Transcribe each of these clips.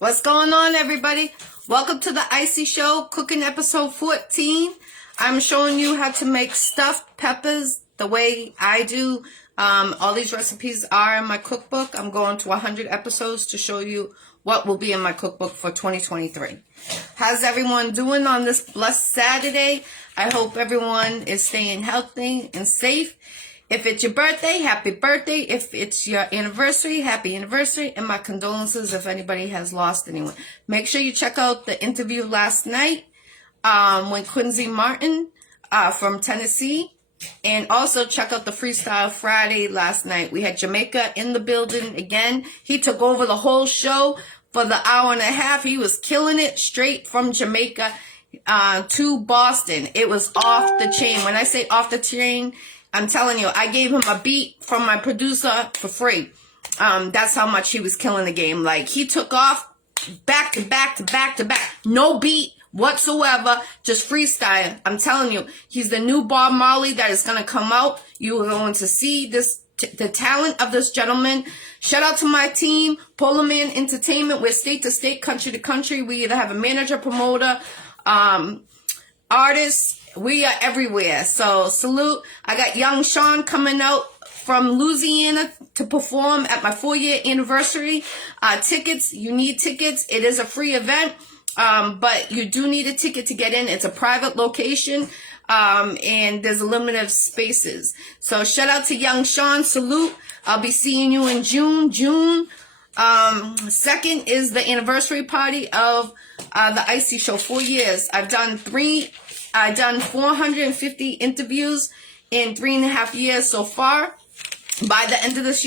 What's going on, everybody? Welcome to the Iccy Showw, cooking episode 14. I'm showing you how to make stuffed peppers the way I do. All these recipes are in my cookbook. I'm going to 100 episodes to show you what will be in my cookbook for 2023. How's everyone doing on this blessed Saturday? I hope everyone is staying healthy and safe. If it's your birthday, happy birthday. If it's your anniversary, happy anniversary. And my condolences if anybody has lost anyone. Make sure you check out the interview last night with Quincy Martin from Tennessee. And also check out the Freestyle Friday last night. We had Jamaica in the building again. He took over the whole show for the hour and a half. He was killing it straight from Jamaica to Boston. It was off the chain. When I say off the chain, I'm telling you, I gave him a beat from my producer for free. That's how much he was killing the game. Like, he took off back to back to back to back. No beat whatsoever. Just freestyle. I'm telling you, he's the new Bob Marley that is going to come out. You are going to see this, the talent of this gentleman. Shout out to my team, Polar Man Entertainment. We're state to state, country to country. We either have a manager, promoter, artist. We are everywhere. So salute. I got young Sean coming out from Louisiana to perform at my 4-year anniversary. Tickets, you need tickets. It is a free event, but you do need a ticket to get in. It's a private location, and there's a limited spaces. So shout out to young Sean. Salute. I'll be seeing you in June. June 2nd is the anniversary party of the Iccy Showw. 4 years. I've done 450 interviews in 3.5 years so far. By the end of this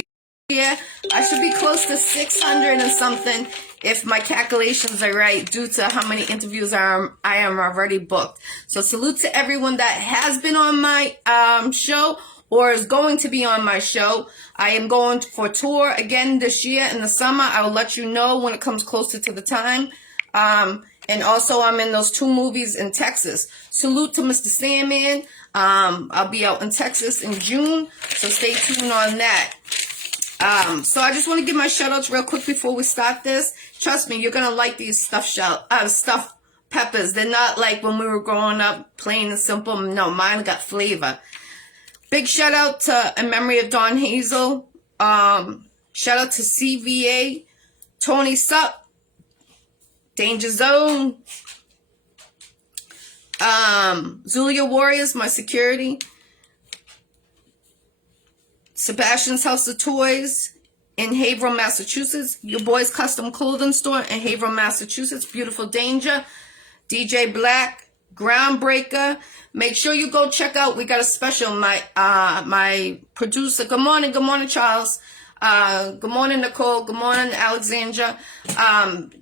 year, I should be close to 600 and something if my calculations are right, due to how many interviews I am already booked. So salute to everyone that has been on my show or is going to be on my show. I am going for tour again this year in the summer. I will let you know when it comes closer to the time. And also, I'm in those 2 movies in Texas. Salute to Mr. Sandman. I'll be out in Texas in June, so stay tuned on that. So I just want to give my shout-outs real quick before we start this. Trust me, you're going to like these stuffed peppers. They're not like when we were growing up, plain and simple. No, mine got flavor. Big shout-out to in memory of Dawn Hazel. Shout-out to CVA, Tony Sup, Danger Zone, Zulia Warriors, my security, Sebastian's House of Toys in Haverhill, Massachusetts, your boy's custom clothing store in Haverhill, Massachusetts, Beautiful Danger, DJ Black, Groundbreaker. Make sure you go check out, we got a special, my producer. Good morning, Charles. Good morning, Nicole. Good morning, Alexandra.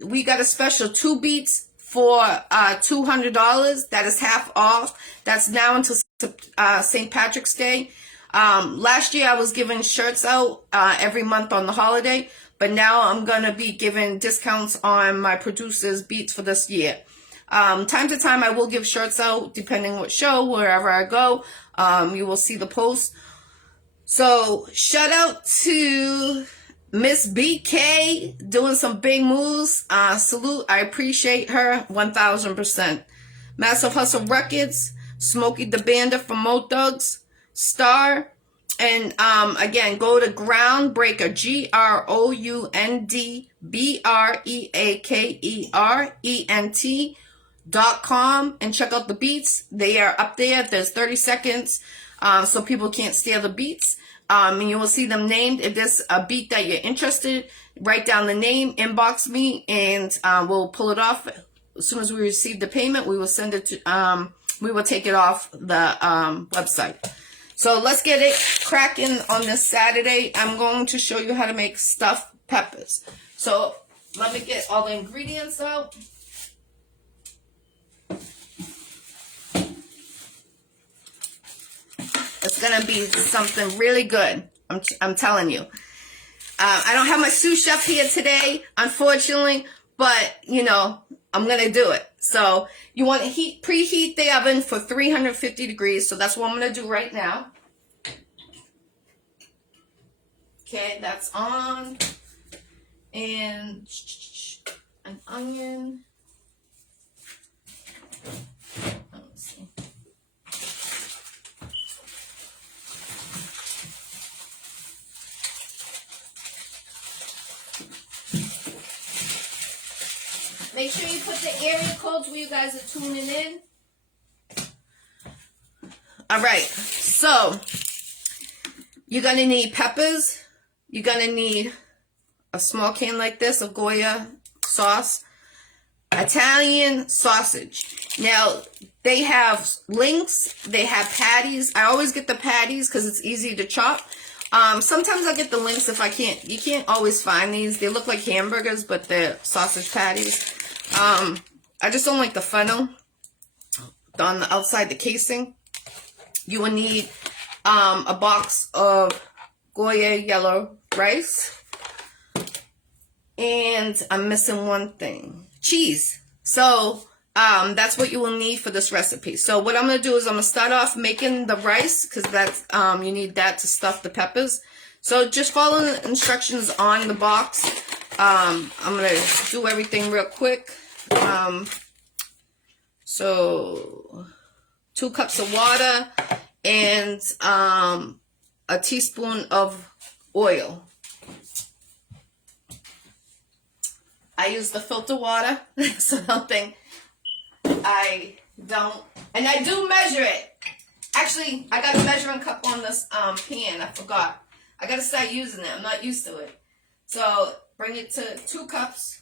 We got a special 2 beats for $200. That is half off. That's now until St. Patrick's Day. Last year I was giving shirts out every month on the holiday, but now I'm going to be giving discounts on my producer's beats for this year. Time to time I will give shirts out depending what show, wherever I go. You will see the post. So, shout out to Miss BK doing some big moves. Salute. I appreciate her 1000%. Massive Hustle Records, Smokey the Banda from Mo Thugs, Star. And again, go to Groundbreaker, GroundBreakerEnt.com and check out the beats. They are up there. There's 30 seconds. So people can't steal the beats. And you will see them named. If there's a beat that you're interested, write down the name, inbox me, and we'll pull it off. As soon as we receive the payment, we will send it to, we will take it off the website. So let's get it cracking on this Saturday. I'm going to show you how to make stuffed peppers. So let me get all the ingredients out. It's going to be something really good. I'm telling you. I don't have my sous chef here today, unfortunately, but, you know, I'm going to do it. So you want to preheat the oven for 350 degrees. So that's what I'm going to do right now. Okay, that's on. And I onion. Let's see. Make sure you put the area codes where you guys are tuning in. Alright, so you're going to need peppers. You're going to need a small can like this of Goya sauce. Italian sausage. Now, they have links. They have patties. I always get the patties because it's easy to chop. Sometimes I get the links if I can't. You can't always find these. They look like hamburgers, but they're sausage patties. I just don't like the funnel on the outside, the casing. You will need a box of Goya yellow rice. And I'm missing one thing. Cheese. So, that's what you will need for this recipe. So, what I'm going to do is I'm going to start off making the rice. Because that's, you need that to stuff the peppers. So, just follow the instructions on the box. I'm going to do everything real quick. So, 2 cups of water. And, a teaspoon of oil. I use the filter water, so don't think I don't. And I do measure it. Actually, I got a measuring cup on this pan. I forgot. I got to start using it. I'm not used to it. So bring it to 2 cups.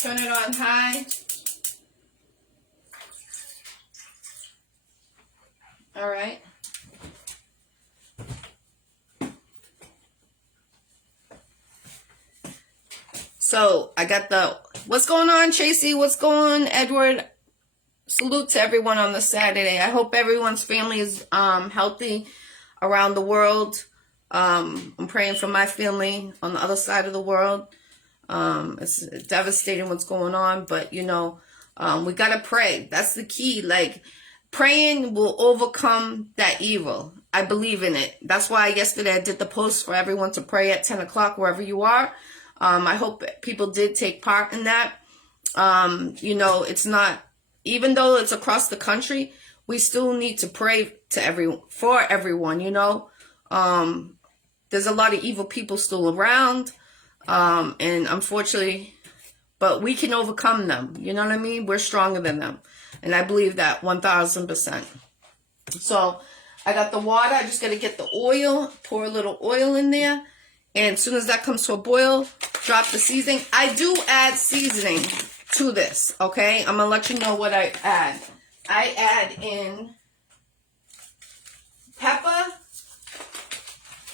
Turn it on high. All right. So, I got the, what's going on, Tracy? What's going on, Edward? Salute to everyone on this Saturday. I hope everyone's family is healthy around the world. I'm praying for my family on the other side of the world. It's devastating what's going on, but, you know, we got to pray. That's the key. Like, praying will overcome that evil. I believe in it. That's why yesterday I did the post for everyone to pray at 10 o'clock wherever you are. I hope people did take part in that. You know, it's not, even though it's across the country, we still need to pray to for everyone, you know. There's a lot of evil people still around. And unfortunately, but we can overcome them. You know what I mean? We're stronger than them. And I believe that 1000%. So I got the water. I just got to get the oil, pour a little oil in there. And as soon as that comes to a boil, drop the seasoning. I do add seasoning to this, okay? I'm going to let you know what I add. I add in pepper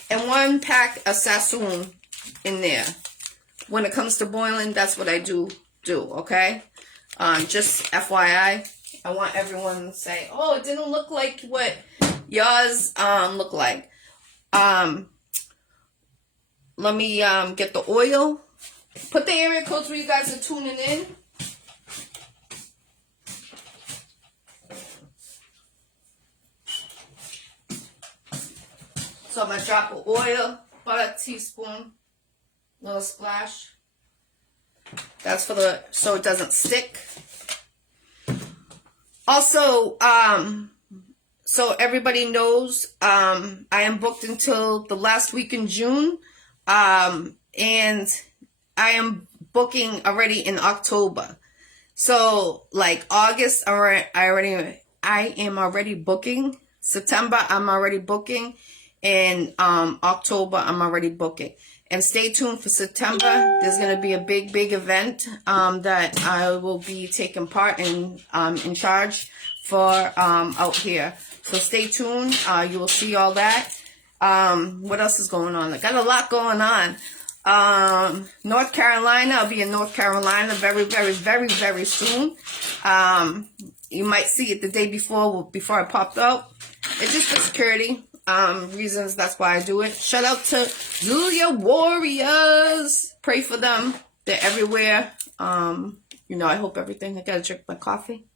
and 1 pack of sassoon in there. When it comes to boiling, that's what I do, okay? Just FYI, I want everyone to say, oh, it didn't look like what yours look like. Let me get the oil. Put the area codes where you guys are tuning in. So I'm going to drop of oil, about a teaspoon, little splash. That's for the, so it doesn't stick. Also, so everybody knows, I am booked until the last week in June. And I am booking already in October. So like August, I am already booking. September, I'm already booking. And October, I'm already booking. And stay tuned for September. There's going to be a big event that I will be taking part in charge for out here. So stay tuned. You will see all that. What else is going on? I got a lot going on. North Carolina. I'll be in North Carolina very soon. You might see it the day before I popped out. It's just for security reasons. That's why I do it. Shout out to Julia Warriors. Pray for them. They're everywhere. You know, I hope everything. I gotta drink my coffee.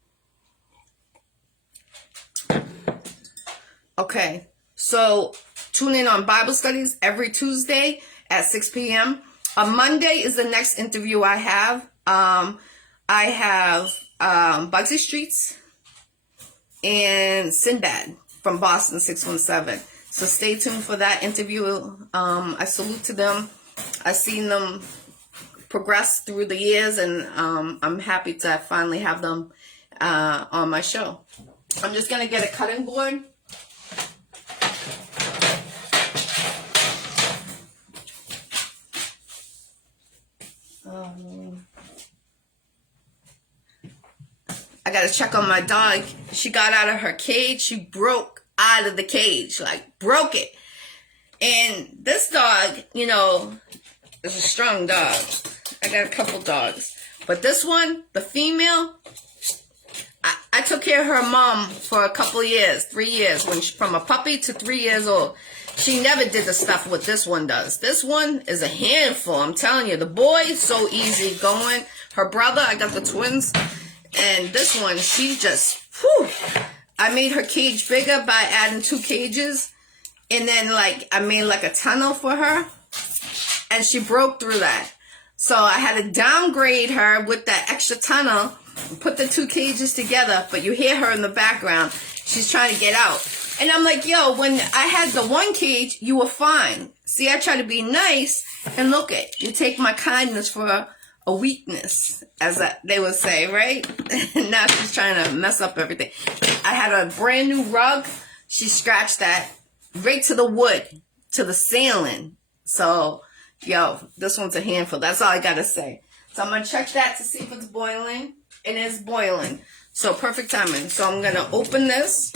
Okay, so tune in on Bible studies every Tuesday at 6 p.m. On Monday is the next interview I have. I have Bugsy Streets and Sinbad from Boston 617. So stay tuned for that interview. I salute to them. I've seen them progress through the years, and I'm happy to finally have them on my show. I'm just going to get a cutting board. I got to check on my dog. She got out of her cage. She broke out of the cage, like broke it. And this dog, you know, is a strong dog. I got a couple dogs. But this one, the female, I took care of her mom for a couple years, 3 years, when from a puppy to 3 years old. She never did the stuff what this one does. This one is a handful. I'm telling you, the boy is so easy going. Her brother, I got the twins. And this one, she just, whew. I made her cage bigger by adding 2 cages. And then, like, I made, like, a tunnel for her. And she broke through that. So I had to downgrade her with that extra tunnel. Put the 2 cages together. But you hear her in the background. She's trying to get out. And I'm like, yo, when I had the 1 cage, you were fine. See, I try to be nice. And look it. You take my kindness for a weakness, as they would say, right? And now she's trying to mess up everything. I had a brand new rug. She scratched that right to the wood, to the ceiling. So, yo, this one's a handful. That's all I got to say. So I'm going to check that to see if it's boiling. It is boiling. So perfect timing. So I'm going to open this,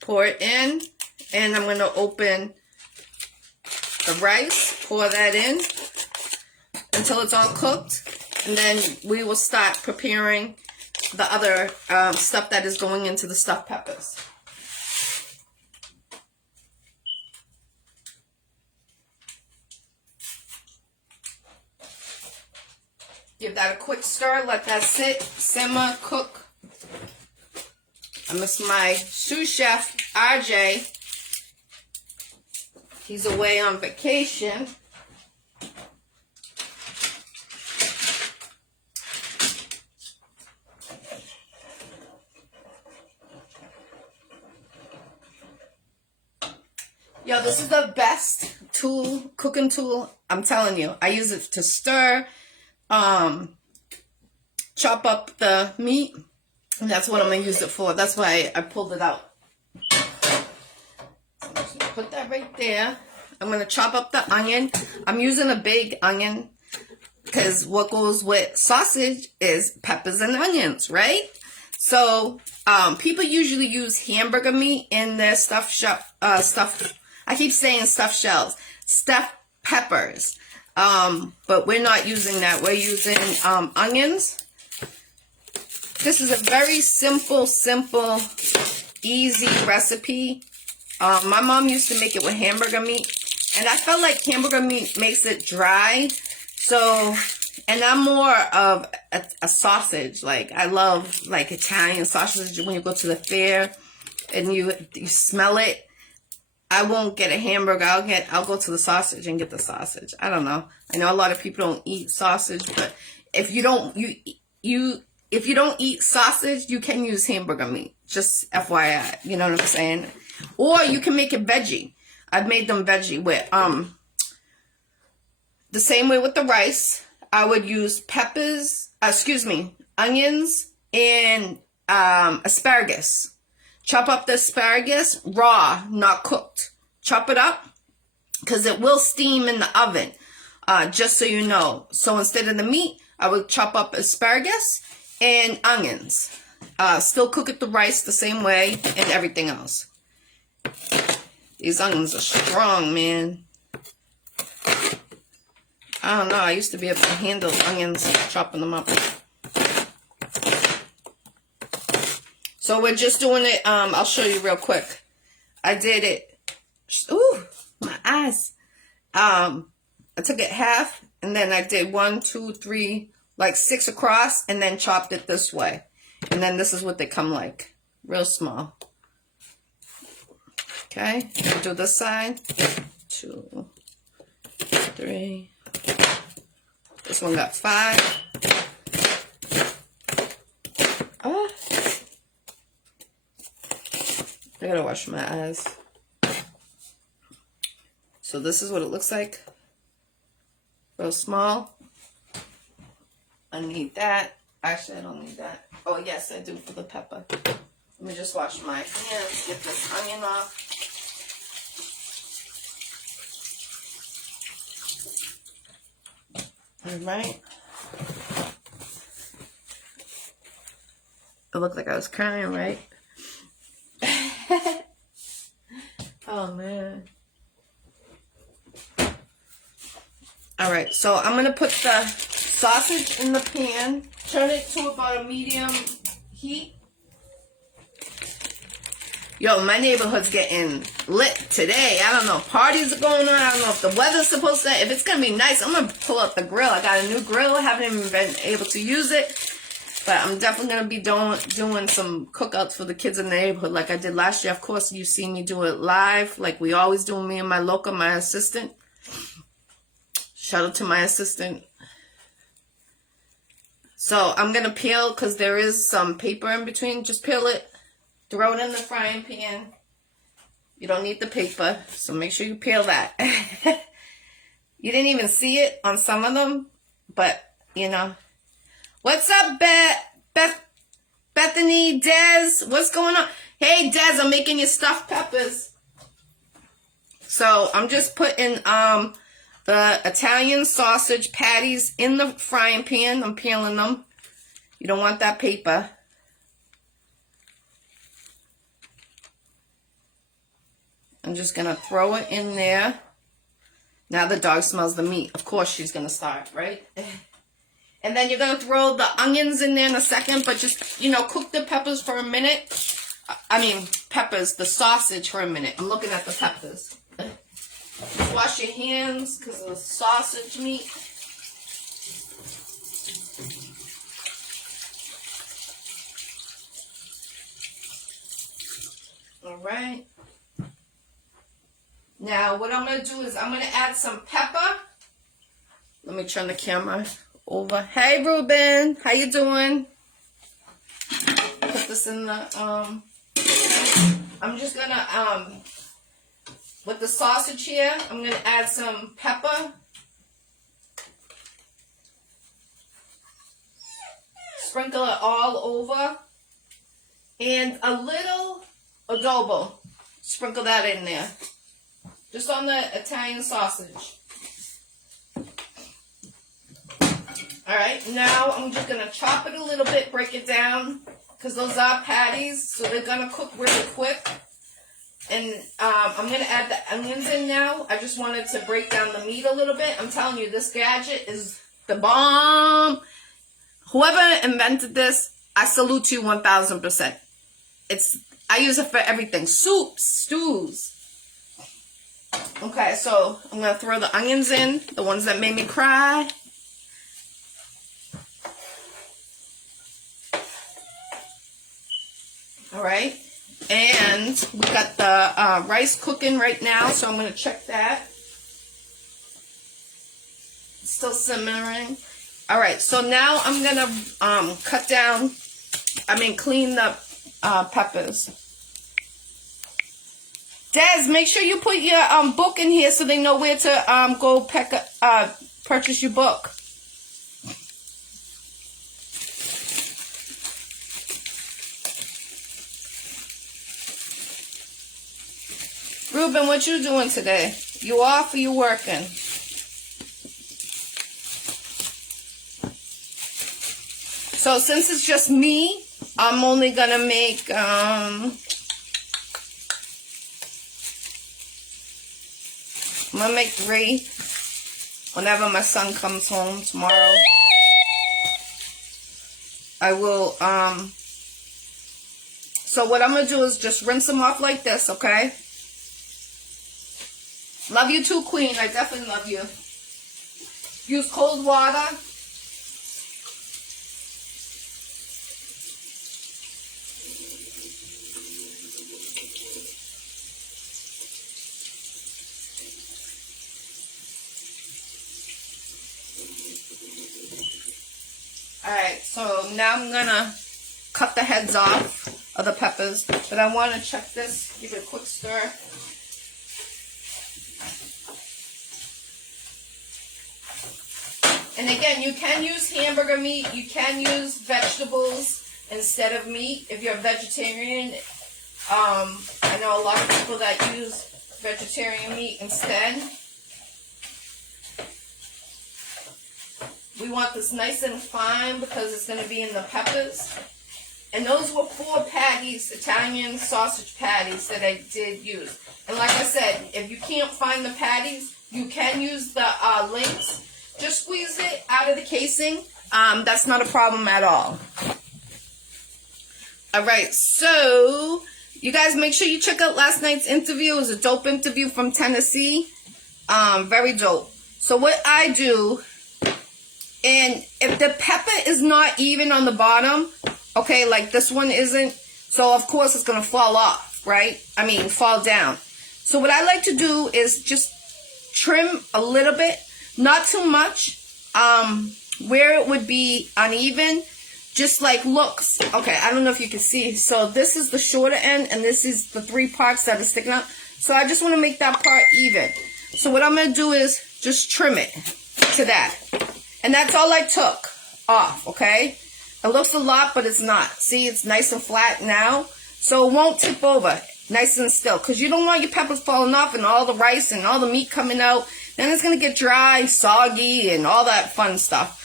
pour it in, and I'm going to open the rice, pour that in until it's all cooked, and then we will start preparing the other stuff that is going into the stuffed peppers. Give that a quick stir, let that sit, simmer, cook. I miss my sous chef, RJ. He's away on vacation. Yo, this is the best tool, cooking tool. I'm telling you. I use it to stir, chop up the meat. And that's what I'm going to use it for. That's why I pulled it out. Put that right there. I'm going to chop up the onion. I'm using a big onion because what goes with sausage is peppers and onions, right? So, people usually use hamburger meat in their I keep saying stuffed shells. Stuffed peppers. But we're not using that. We're using onions. This is a very simple, easy recipe. My mom used to make it with hamburger meat. And I felt like hamburger meat makes it dry. So, and I'm more of a sausage. Like, I love, like, Italian sausage when you go to the fair and you smell it. I won't get a hamburger. I'll go to the sausage and get the sausage. I don't know. I know a lot of people don't eat sausage, but if you don't eat sausage, you can use hamburger meat. Just FYI, you know what I'm saying? Or you can make it veggie. I've made them veggie with the same way with the rice. I would use onions and asparagus. Chop up the asparagus raw, not cooked. Chop it up because it will steam in the oven, just so you know. So instead of the meat, I would chop up asparagus and onions. Still cook it the rice the same way and everything else. These onions are strong, man. I don't know. I used to be able to handle onions, chopping them up. So we're just doing it. I'll show you real quick. I did it. Ooh, my eyes. I took it half, and then I did 1, 2, 3, like 6 across, and then chopped it this way. And then this is what they come like. Real small. Okay, do this side. 2, 3. This one got 5. Oh, I gotta wash my eyes. So this is what it looks like. Real small. I need that. Actually, I don't need that. Oh, yes, I do for the pepper. Let me just wash my hands, get this onion off. All right. It looked like I was crying, right? Oh, man. All right, so I'm going to put the sausage in the pan. Turn it to about a medium heat. Yo, my neighborhood's getting lit today. I don't know. Parties are going on. I don't know if the weather's supposed to. If it's going to be nice, I'm going to pull out the grill. I got a new grill. I haven't even been able to use it. But I'm definitely going to be doing some cookouts for the kids in the neighborhood like I did last year. Of course, you see me do it live like we always do, me and my local, my assistant. Shout out to my assistant. So I'm going to peel because there is some paper in between. Just peel it. Throw it in the frying pan. You don't need the paper, so make sure you peel that. You didn't even see it on some of them, but, you know. What's up, Bethany, Des? What's going on? Hey, Des, I'm making you stuffed peppers. So I'm just putting the Italian sausage patties in the frying pan. I'm peeling them. You don't want that paper. I'm just going to throw it in there. Now the dog smells the meat. Of course she's going to start, right? And then you're going to throw the onions in there in a second, but just, you know, cook the peppers for a minute. I mean, peppers, the sausage for a minute. I'm looking at the peppers. Just wash your hands because of the sausage meat. All right. Now, what I'm going to do is I'm going to add some pepper. Let me turn the camera over. Hey, Ruben. How you doing? Put this in the, I'm just going to, with the sausage here, I'm going to add some pepper. Sprinkle it all over. And a little adobo. Sprinkle that in there. Just on the Italian sausage. Alright, now I'm just going to chop it a little bit, break it down. Because those are patties, so they're going to cook really quick. And I'm going to add the onions in now. I just wanted to break down the meat a little bit. I'm telling you, this gadget is the bomb. Whoever invented this, I salute you 1000%. I use it for everything. Soups, stews. Okay, so I'm going to throw the onions in, the ones that made me cry. All right, and we got the rice cooking right now, so I'm going to check that. It's still simmering. All right, so now I'm going to clean the peppers. Des, make sure you put your book in here so they know where to go purchase your book. Ruben, what you doing today? You off or you working? So since it's just me, I'm only gonna make I'm going to make 3 whenever my son comes home tomorrow. I will, so what I'm going to do is just rinse them off like this, okay? Love you too, Queen. I definitely love you. Use cold water. Alright, so now I'm gonna cut the heads off of the peppers, but I want to check this, give it a quick stir. And again, you can use hamburger meat, you can use vegetables instead of meat if you're a vegetarian. I know a lot of people that use vegetarian meat instead. We want this nice and fine because it's going to be in the peppers. And those were 4 patties, Italian sausage patties that I did use. And like I said, if you can't find the patties, you can use the links. Just squeeze it out of the casing. That's not a problem at all. Alright, so you guys make sure you check out last night's interview. It was a dope interview from Tennessee. Very dope. So what I do, and if the pepper is not even on the bottom, okay, like this one isn't, so of course it's going to fall off, right? I mean, fall down. So what I like to do is just trim a little bit, not too much, where it would be uneven, just like looks. Okay, I don't know if you can see. So this is the shorter end, and this is the 3 parts that are sticking out. So I just want to make that part even. So what I'm going to do is just trim it to that. And that's all I took off, okay? It looks a lot, but it's not. See, it's nice and flat now. So it won't tip over, nice and still. Because you don't want your peppers falling off and all the rice and all the meat coming out. Then it's going to get dry, soggy, and all that fun stuff.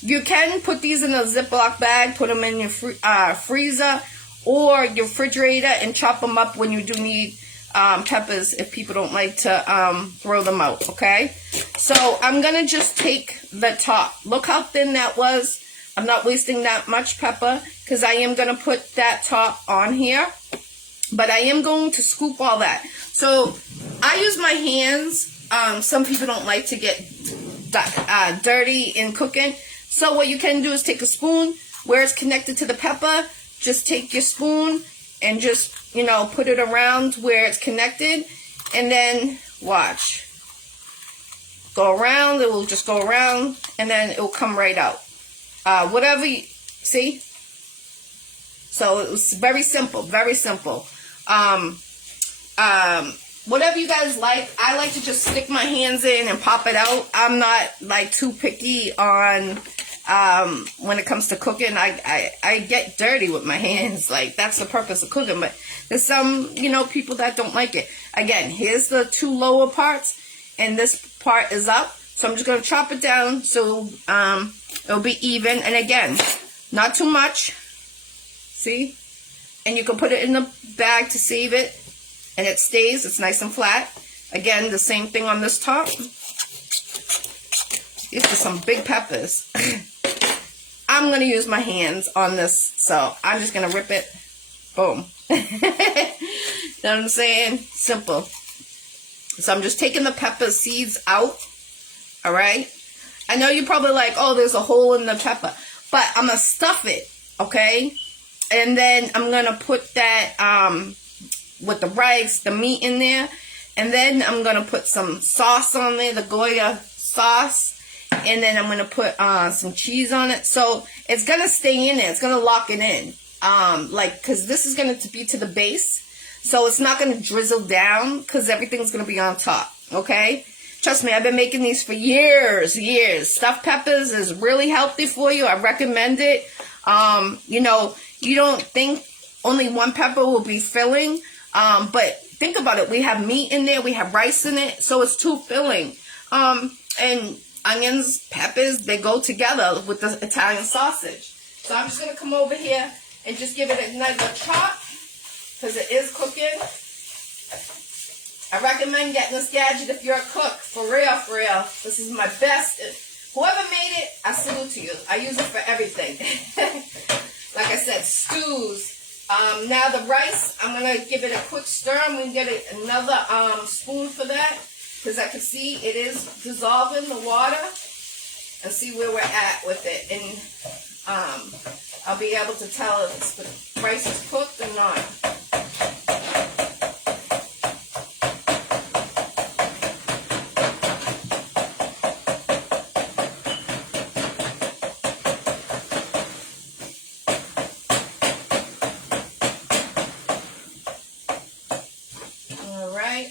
You can put these in a Ziploc bag, put them in your freezer or your refrigerator, and chop them up when you do need peppers if people don't like to throw them out, okay? So I'm going to just take the top. Look how thin that was. I'm not wasting that much pepper because I am going to put that top on here. But I am going to scoop all that. So I use my hands. Some people don't like to get dirty in cooking. So what you can do is take a spoon where it's connected to the pepper. Just take your spoon and just, you know, put it around where it's connected. And then watch. Go around. It will just go around. And then it will come right out. Whatever you see. So it was very simple. Very simple. Whatever you guys like. I like to just stick my hands in and pop it out. I'm not like too picky on when it comes to cooking. I get dirty with my hands. Like, that's the purpose of cooking. But there's some, you know, people that don't like it. Again, here's the 2 lower parts, and this part is up. So I'm just going to chop it down so it'll be even. And again, not too much. See? And you can put it in the bag to save it. And it stays. It's nice and flat. Again, the same thing on this top. These are some big peppers. I'm going to use my hands on this. So I'm just going to rip it. Boom. You know what I'm saying? Simple. So I'm just taking the pepper seeds out. Alright? I know you're probably like, oh, there's a hole in the pepper. But I'm going to stuff it. Okay? And then I'm going to put that with the rice, the meat in there. And then I'm going to put some sauce on there, the Goya sauce. And then I'm going to put some cheese on it. So it's going to stay in there. It's going to lock it in. Because this is going to be to the base. So it's not going to drizzle down because everything's going to be on top. Okay? Trust me, I've been making these for years. Stuffed peppers is really healthy for you. I recommend it. You know, you don't think only 1 pepper will be filling. But think about it. We have meat in there. We have rice in it. So it's too filling. And onions, peppers, they go together with the Italian sausage. So I'm just going to come over here and just give it another chop. Because it is cooking. I recommend getting this gadget if you're a cook. For real, for real. This is my best. Whoever made it, I salute to you. I use it for everything. Like I said, stews. Now the rice, I'm going to give it a quick stir. I'm going to get another spoon for that. Because I can see it is dissolving the water. And see where we're at with it. And I'll be able to tell if the rice is cooked or not.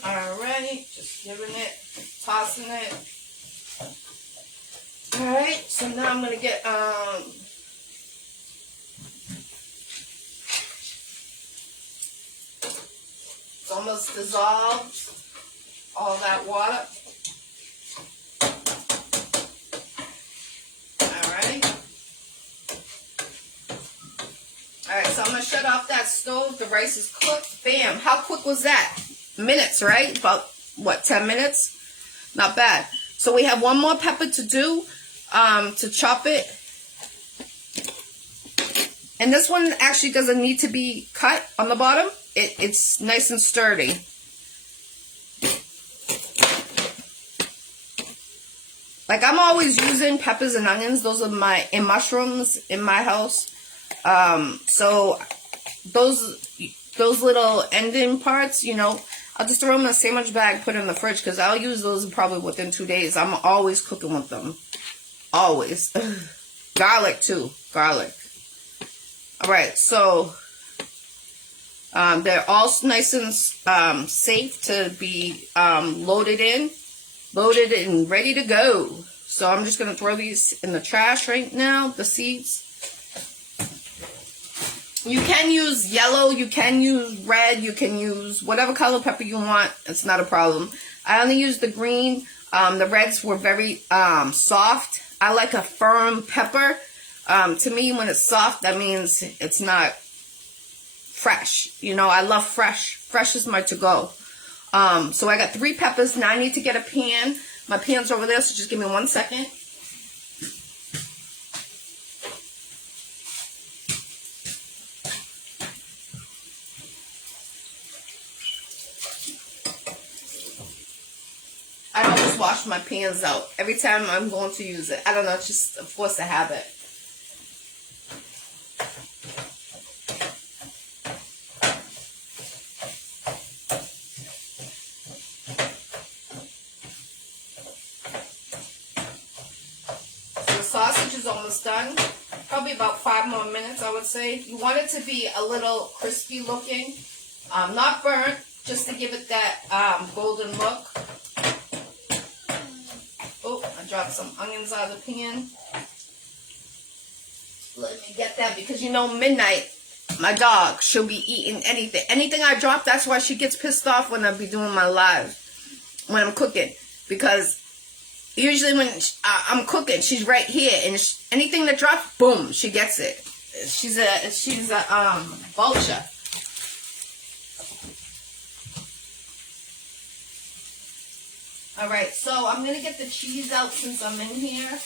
Alright. Just giving it, tossing it. Alright, so now I'm gonna get it's almost dissolved, all that water. Alright, so I'm going to shut off that stove. The rice is cooked. Bam. How quick was that? Minutes, right? About, what, 10 minutes? Not bad. So we have one more pepper to do, to chop it. And this one actually doesn't need to be cut on the bottom. It's nice and sturdy. Like, I'm always using peppers and onions. Those are and mushrooms in my house. So those little ending parts, you know, I'll just throw them in a sandwich bag, put it in the fridge, because I'll use those probably within 2 days. I'm always cooking with them. Always. Garlic, too. Garlic. Alright, so they're all nice and safe to be loaded and ready to go. So I'm just going to throw these in the trash right now, the seeds. You can use yellow, you can use red, you can use whatever color pepper you want. It's not a problem. I only used the green. The reds were very soft. I like a firm pepper. To me, when it's soft, that means it's not fresh. You know, I love fresh. Fresh is my to-go. So I got 3 peppers. Now I need to get a pan. My pan's over there, so just give me 1 second. I always wash my pans out every time I'm going to use it. I don't know, it's just a force of habit. Sausage is almost done. Probably about 5 more minutes, I would say. You want it to be a little crispy looking. Not burnt, just to give it that golden look. Oh, I dropped some onions out of the pan. Let me get that, because you know midnight, my dog, she'll be eating anything. Anything I drop, that's why she gets pissed off when I be doing my live, when I'm cooking. Because usually when I'm cooking, she's right here, and anything that drops, boom, she gets it. She's a vulture. All right, so I'm gonna get the cheese out since I'm in here.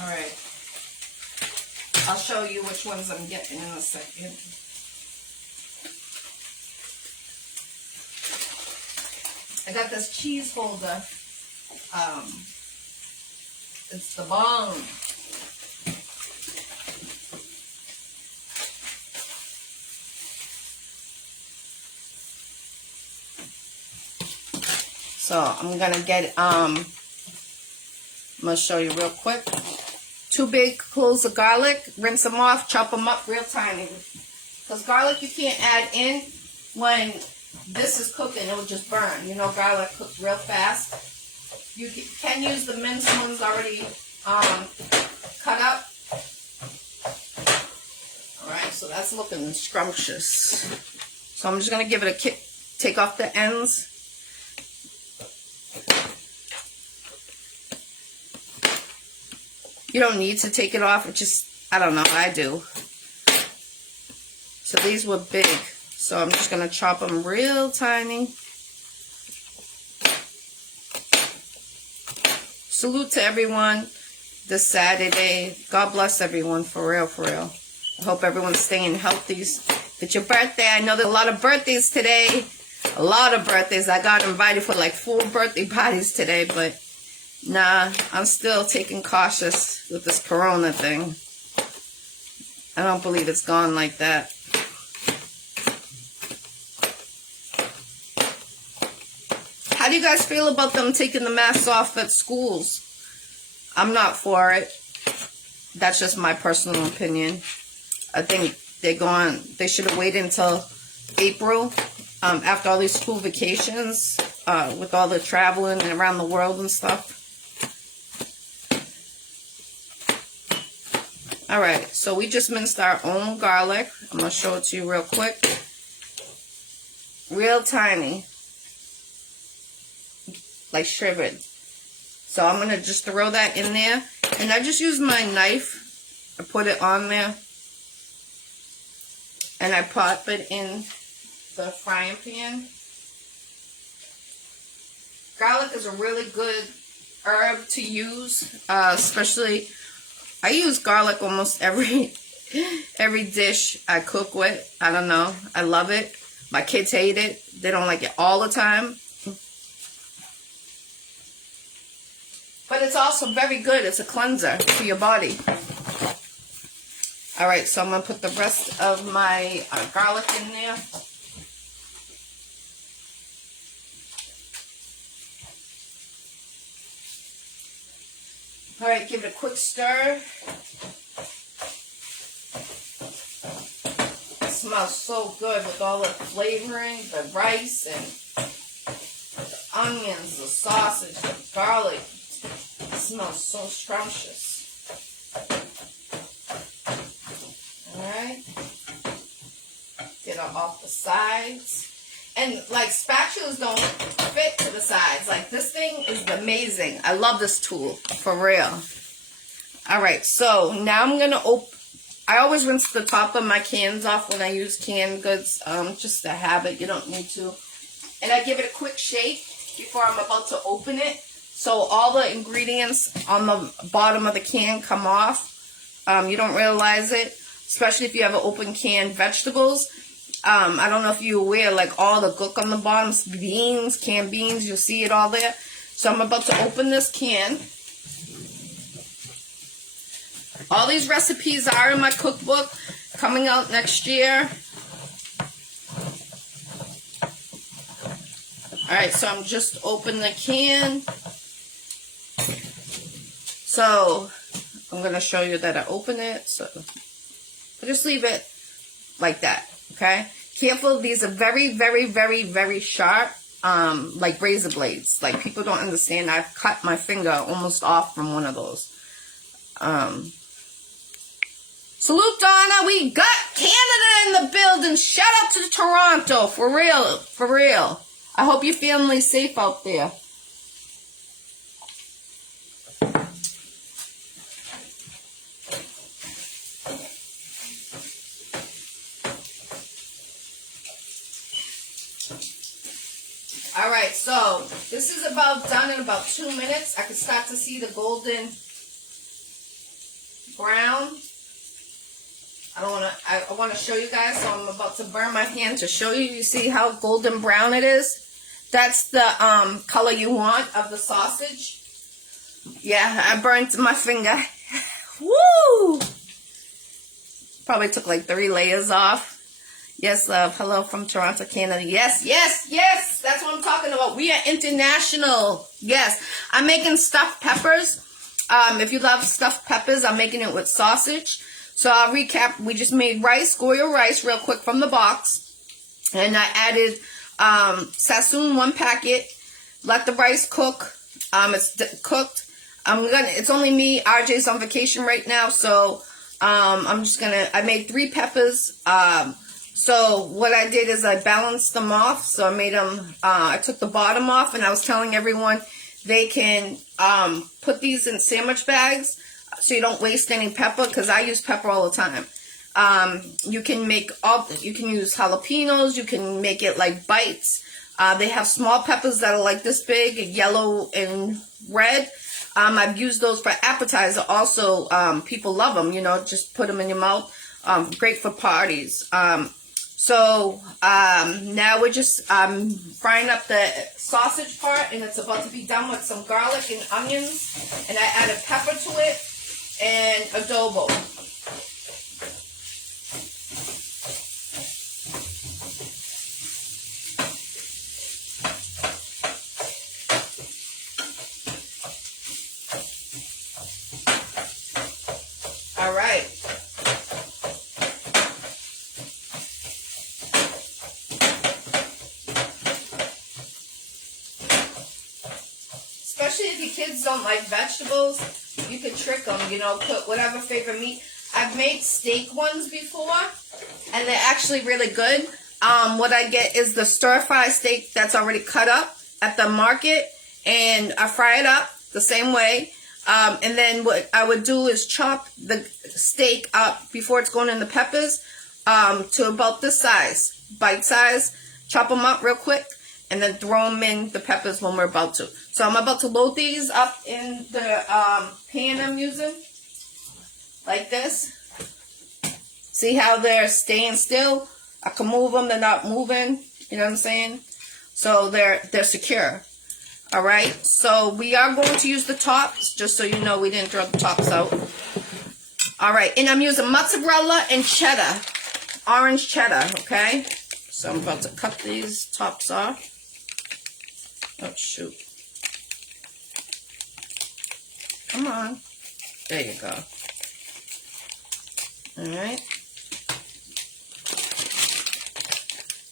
Alright, I'll show you which ones I'm getting in a second. I got this cheese holder. It's the bomb. So I'm gonna get I'm gonna show you real quick. 2 big cloves of garlic, rinse them off, chop them up real tiny. Because garlic you can't add in when this is cooking, it will just burn. You know, garlic cooks real fast. You can use the minced ones already cut up. Alright, so that's looking scrumptious. So I'm just going to give it a kick, take off the ends. You don't need to take it off. It just, I don't know, I do. So these were big. So I'm just going to chop them real tiny. Salute to everyone this Saturday. God bless everyone, for real, for real. I hope everyone's staying healthy. It's your birthday. I know there's a lot of birthdays today. A lot of birthdays. I got invited for like 4 birthday parties today, but Nah, I'm still taking cautious with this corona thing. I don't believe it's gone like that. How do you guys feel about them taking the masks off at schools? I'm not for it. That's just my personal opinion. I think they should have waited until April, after all these school vacations, with all the traveling around the world and stuff. Alright, so we just minced our own garlic. I'm going to show it to you real quick. Real tiny. Like shivered. So I'm going to just throw that in there. And I just use my knife. I put it on there. And I pop it in the frying pan. Garlic is a really good herb to use. Especially, I use garlic almost every dish I cook with. I don't know. I love it. My kids hate it. They don't like it all the time. But it's also very good. It's a cleanser for your body. Alright, so I'm going to put the rest of my garlic in there. Alright, give it a quick stir. It smells so good with all the flavoring, the rice, and the onions, the sausage, the garlic. It smells so scrumptious. Alright. Get it off the sides. And like spatulas don't fit to the sides. Like this thing is amazing. I love this tool. For real. Alright, so now I'm going to I always rinse the top of my cans off when I use canned goods. Just a habit. You don't need to. And I give it a quick shake before I'm about to open it. So all the ingredients on the bottom of the can come off. You don't realize it, especially if you have an open canned vegetables. I don't know if you're aware, like all the gook on the bottom, beans, canned beans, you'll see it all there. So I'm about to open this can. All these recipes are in my cookbook, coming out next year. Alright, so I'm just opening the can. So, I'm going to show you that I open it. So, just leave it like that, okay? Careful, these are very, very, very, very sharp, like razor blades. Like, people don't understand. I've cut my finger almost off from one of those. Salute, Donna. We got Canada in the building. Shout out to Toronto. For real, for real. I hope your family's safe out there. Alright, so this is about done in about 2 minutes. I can start to see the golden brown. I want to show you guys, so I'm about to burn my hand to show you. You see how golden brown it is? That's the color you want of the sausage. Yeah, I burnt my finger. Woo! Probably took like 3 layers off. Yes, love. Hello from Toronto, Canada. Yes, yes, yes. That's what I'm talking about. We are international. Yes. I'm making stuffed peppers. If you love stuffed peppers, I'm making it with sausage. So I'll recap. We just made rice, Ggirl rice real quick from the box. And I added sassoon, 1 packet. Let the rice cook. It's cooked. It's only me. RJ's on vacation right now. So I made 3 peppers. So what I did is I balanced them off. So I made them, I took the bottom off, and I was telling everyone they can put these in sandwich bags so you don't waste any pepper, because I use pepper all the time. You can use jalapenos, you can make it like bites. They have small peppers that are like this big, yellow and red. I've used those for appetizer also. People love them, you know, just put them in your mouth. Great for parties. So now we're just frying up the sausage part, and it's about to be done with some garlic and onions, and I added pepper to it and adobo. All right. Especially if your kids don't like vegetables, you can trick them, you know, put whatever favorite meat. I've made steak ones before, and they're actually really good. What I get is the stir-fry steak that's already cut up at the market, and I fry it up the same way. And then what I would do is chop the steak up before it's going in the peppers to about this size, bite size. Chop them up real quick, and then throw them in the peppers when we're about to. So I'm about to load these up in the pan I'm using, like this. See how they're staying still? I can move them, they're not moving, you know what I'm saying? So they're secure. All right, so we are going to use the tops, just so you know we didn't throw the tops out. All right, and I'm using mozzarella and cheddar, orange cheddar, okay? So I'm about to cut these tops off. Oh, shoot. Come on. There you go. All right.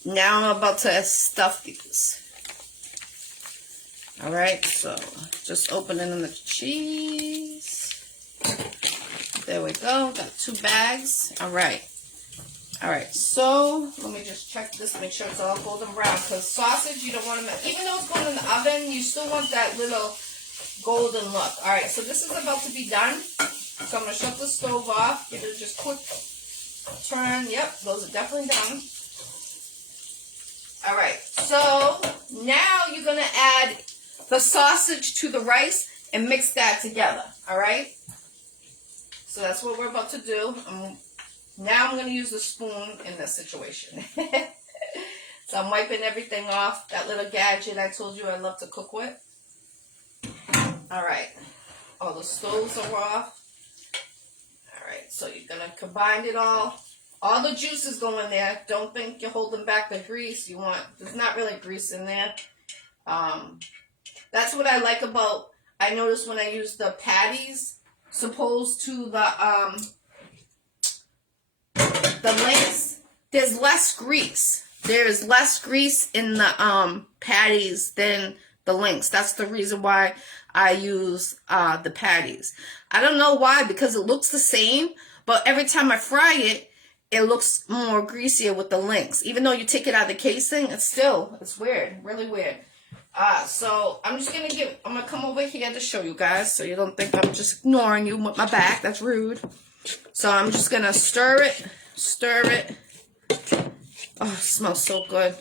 Now I'm about to stuff these. All right, so just opening the cheese. There we go. Got 2 bags. All right. All right, so let me just check this, make sure it's all golden brown. Because sausage, you don't want to, even though it's going in the oven, you still want that little golden look. All right, so this is about to be done. So I'm going to shut the stove off. Give it just quick turn. Yep, those are definitely done. All right, so now you're going to add the sausage to the rice and mix that together. All right, so that's what we're about to do. Now I'm going to use the spoon in this situation. So I'm wiping everything off. That little gadget I told you I love to cook with. All right. All the stoves are off. All right. So you're going to combine it all. All the juices go in there. Don't think you're holding back the grease. There's not really grease in there. That's what I like about, I noticed when I use the patties, opposed to the links, there's less grease. There's less grease in the patties than the links. That's the reason why I use the patties. I don't know why, because it looks the same, but every time I fry it, it looks more greasier with the links. Even though you take it out of the casing, it's weird, really weird. So I'm just I'm gonna come over here to show you guys, so you don't think I'm just ignoring you with my back. That's rude. So I'm just gonna stir it. Oh, it smells so good.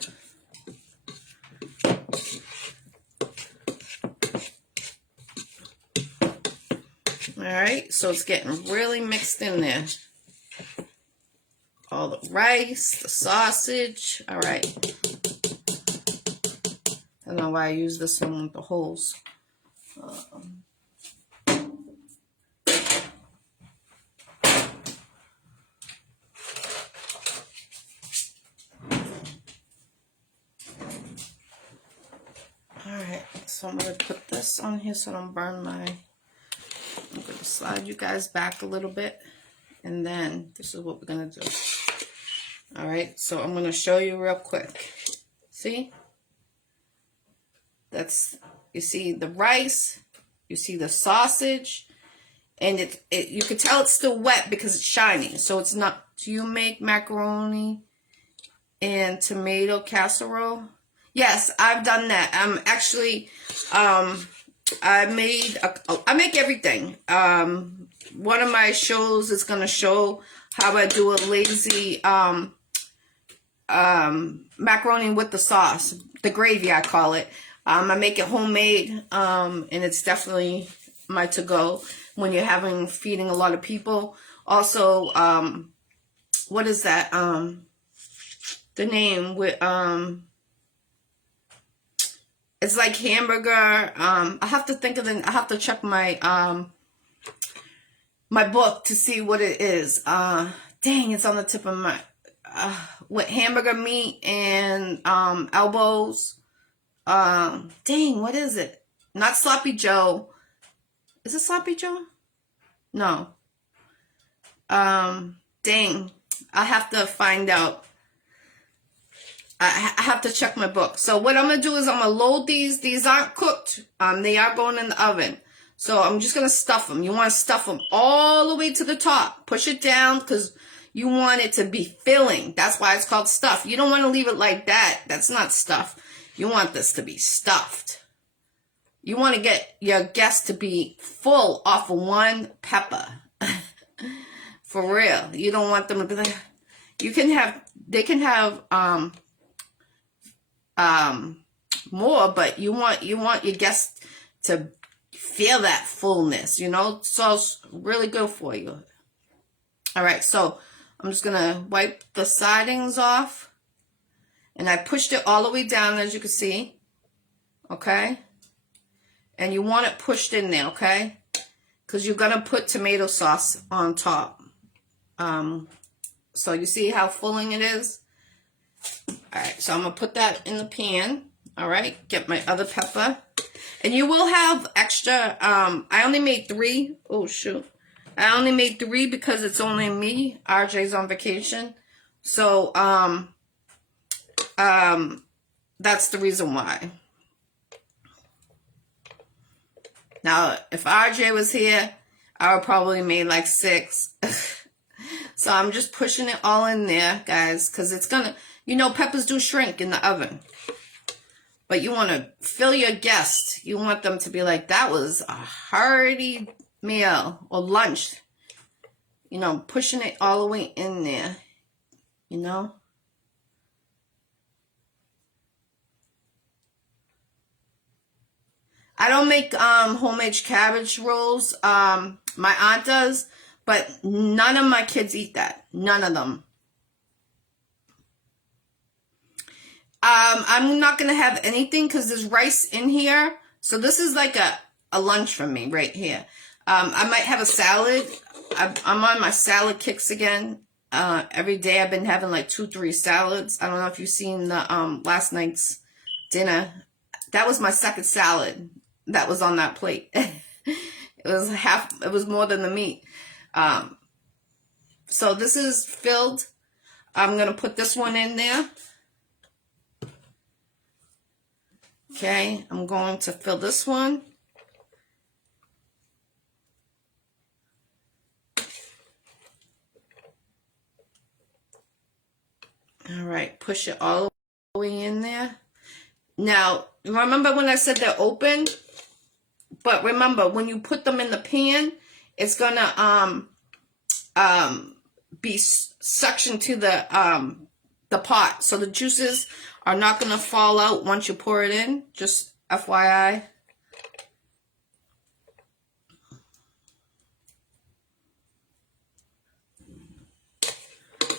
All right, so it's getting really mixed in there. All the rice, the sausage. All right. I don't know why I use this one with the holes. Alright, so I'm going to put this on here so I don't burn I'm going to slide you guys back a little bit. And then this is what we're going to do. Alright, so I'm going to show you real quick. See? You see the rice, you see the sausage, and you can tell it's still wet because it's shiny. So it's not, do you make macaroni and tomato casserole? Yes, I've done that. Actually, I make everything. One of my shows is going to show how I do a lazy macaroni with the sauce, the gravy I call it. I make it homemade, and it's definitely my to-go when you're feeding a lot of people. Also, what is that? the name with it's like hamburger. I have to think of I have to check my my book to see what it is. Dang, it's on the tip of my with hamburger meat and elbows. Dang, what is it? Not Sloppy Joe. Is it Sloppy Joe? No. Dang, I have to find out. I have to check my book. So what I'm going to do is I'm going to load these. These aren't cooked. They are going in the oven. So I'm just going to stuff them. You want to stuff them all the way to the top. Push it down because you want it to be filling. That's why it's called stuff. You don't want to leave it like that. That's not stuff. You want this to be stuffed. You want to get your guests to be full off of one pepper. For real. You don't want them to be like, they can have more, but you want your guests to feel that fullness, you know, so it's really good for you. All right, so I'm just gonna wipe the sidings off, and I pushed it all the way down, as you can see. Okay, and you want it pushed in there, okay, because you're gonna put tomato sauce on top. So you see how filling it is. All right, so I'm gonna put that in the pan. All right, get my other pepper, and you will have extra. I only made 3. Oh shoot, I only made 3 because it's only me. RJ's on vacation, so that's the reason why. Now, if RJ was here, I would probably made like 6. So I'm just pushing it all in there, guys, because it's gonna, you know, peppers do shrink in the oven. But you want to fill your guests. You want them to be like, that was a hearty meal or lunch. You know, pushing it all the way in there, you know. I don't make homemade cabbage rolls. My aunt does. But none of my kids eat that. None of them. I'm not going to have anything because there's rice in here. So this is like a lunch for me right here. I might have a salad. I'm on my salad kicks again. Every day I've been having like 2-3 salads. I don't know if you've seen the last night's dinner. That was my second salad that was on that plate. It was more than the meat. So this is filled. I'm going to put this one in there. Okay, I'm going to fill this one. All right, push it all the way in there. Now, remember when I said they're open? But remember, when you put them in the pan, it's gonna be suctioned to the pot, so the juices are not gonna fall out once you pour it in. Just FYI.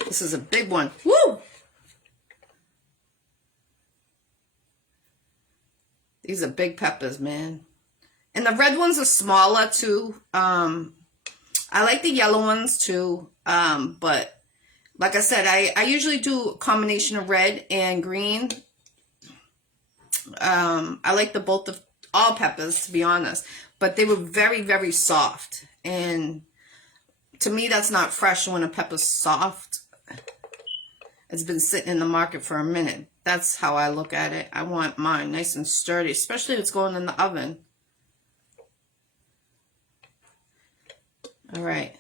This is a big one. Woo! These are big peppers, man. And the red ones are smaller too. I like the yellow ones too. But like I said, I usually do a combination of red and green. I like both of all peppers, to be honest. But they were very, very soft. And to me, that's not fresh when a pepper's soft. It's been sitting in the market for a minute. That's how I look at it. I want mine nice and sturdy, especially if it's going in the oven. All right.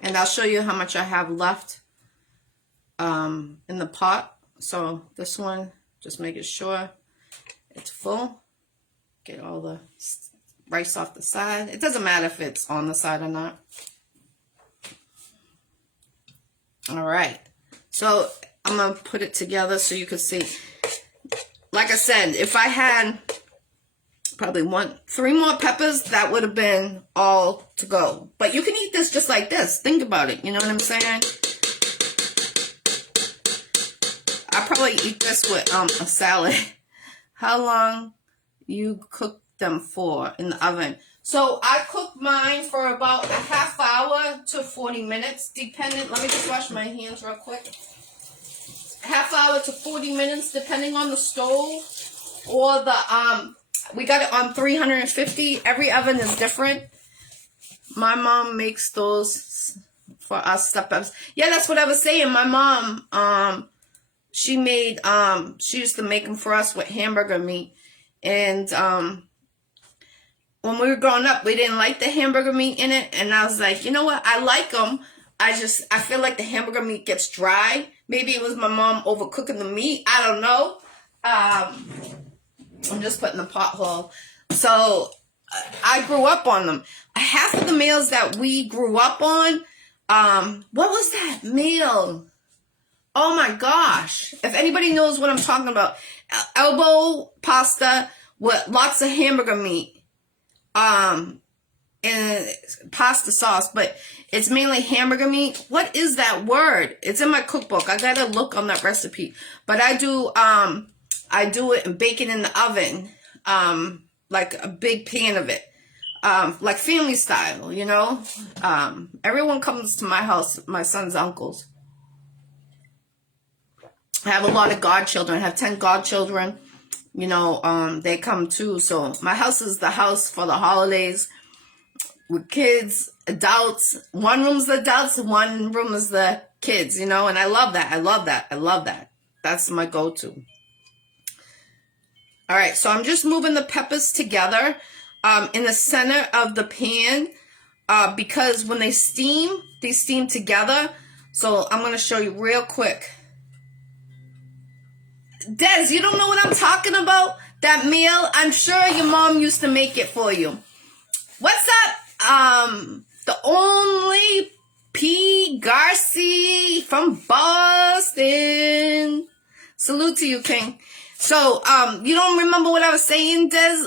And I'll show you how much I have left in the pot. So this one, just making sure it's full. Get all the rice off the side. It doesn't matter if it's on the side or not. All right. So I'm going to put it together so you can see. Like I said, if I had probably 3 more peppers, that would have been all to go. But you can eat this just like this. Think about it. You know what I'm saying? I probably eat this with a salad. How long you cook them for in the oven? So I cook mine for about a half hour to 40 minutes, depending. Let me just wash my hands real quick. Half hour to 40 minutes, depending on the stove or the we got it on 350. Every oven is different. My mom makes those for us stuffed peppers. Yeah, that's what I was saying. My mom, she used to make them for us with hamburger meat. And when we were growing up, we didn't like the hamburger meat in it. And I was like, you know what? I like them. I feel like the hamburger meat gets dry. Maybe it was my mom overcooking the meat. I don't know. I'm just putting the pothole. So I grew up on them. Half of the meals that we grew up on, what was that meal? Oh my gosh. If anybody knows what I'm talking about, elbow pasta with lots of hamburger meat. And pasta sauce, but it's mainly hamburger meat. What is that word? It's in my cookbook. I gotta look on that recipe. But I do it and bake it in the oven, like a big pan of it, like family style, you know. Everyone comes to my house, my son's uncles. I have a lot of godchildren. I have 10 godchildren. You know, they come too. So my house is the house for the holidays with kids, adults. One room's the adults, one room is the kids, you know, and I love that. I love that. I love that. That's my go-to. All right, so I'm just moving the peppers together in the center of the pan because when they steam together. So I'm going to show you real quick. Des, you don't know what I'm talking about? That meal? I'm sure your mom used to make it for you. What's up? The only P. Garcia from Boston. Salute to you, King. So, you don't remember what I was saying, Des?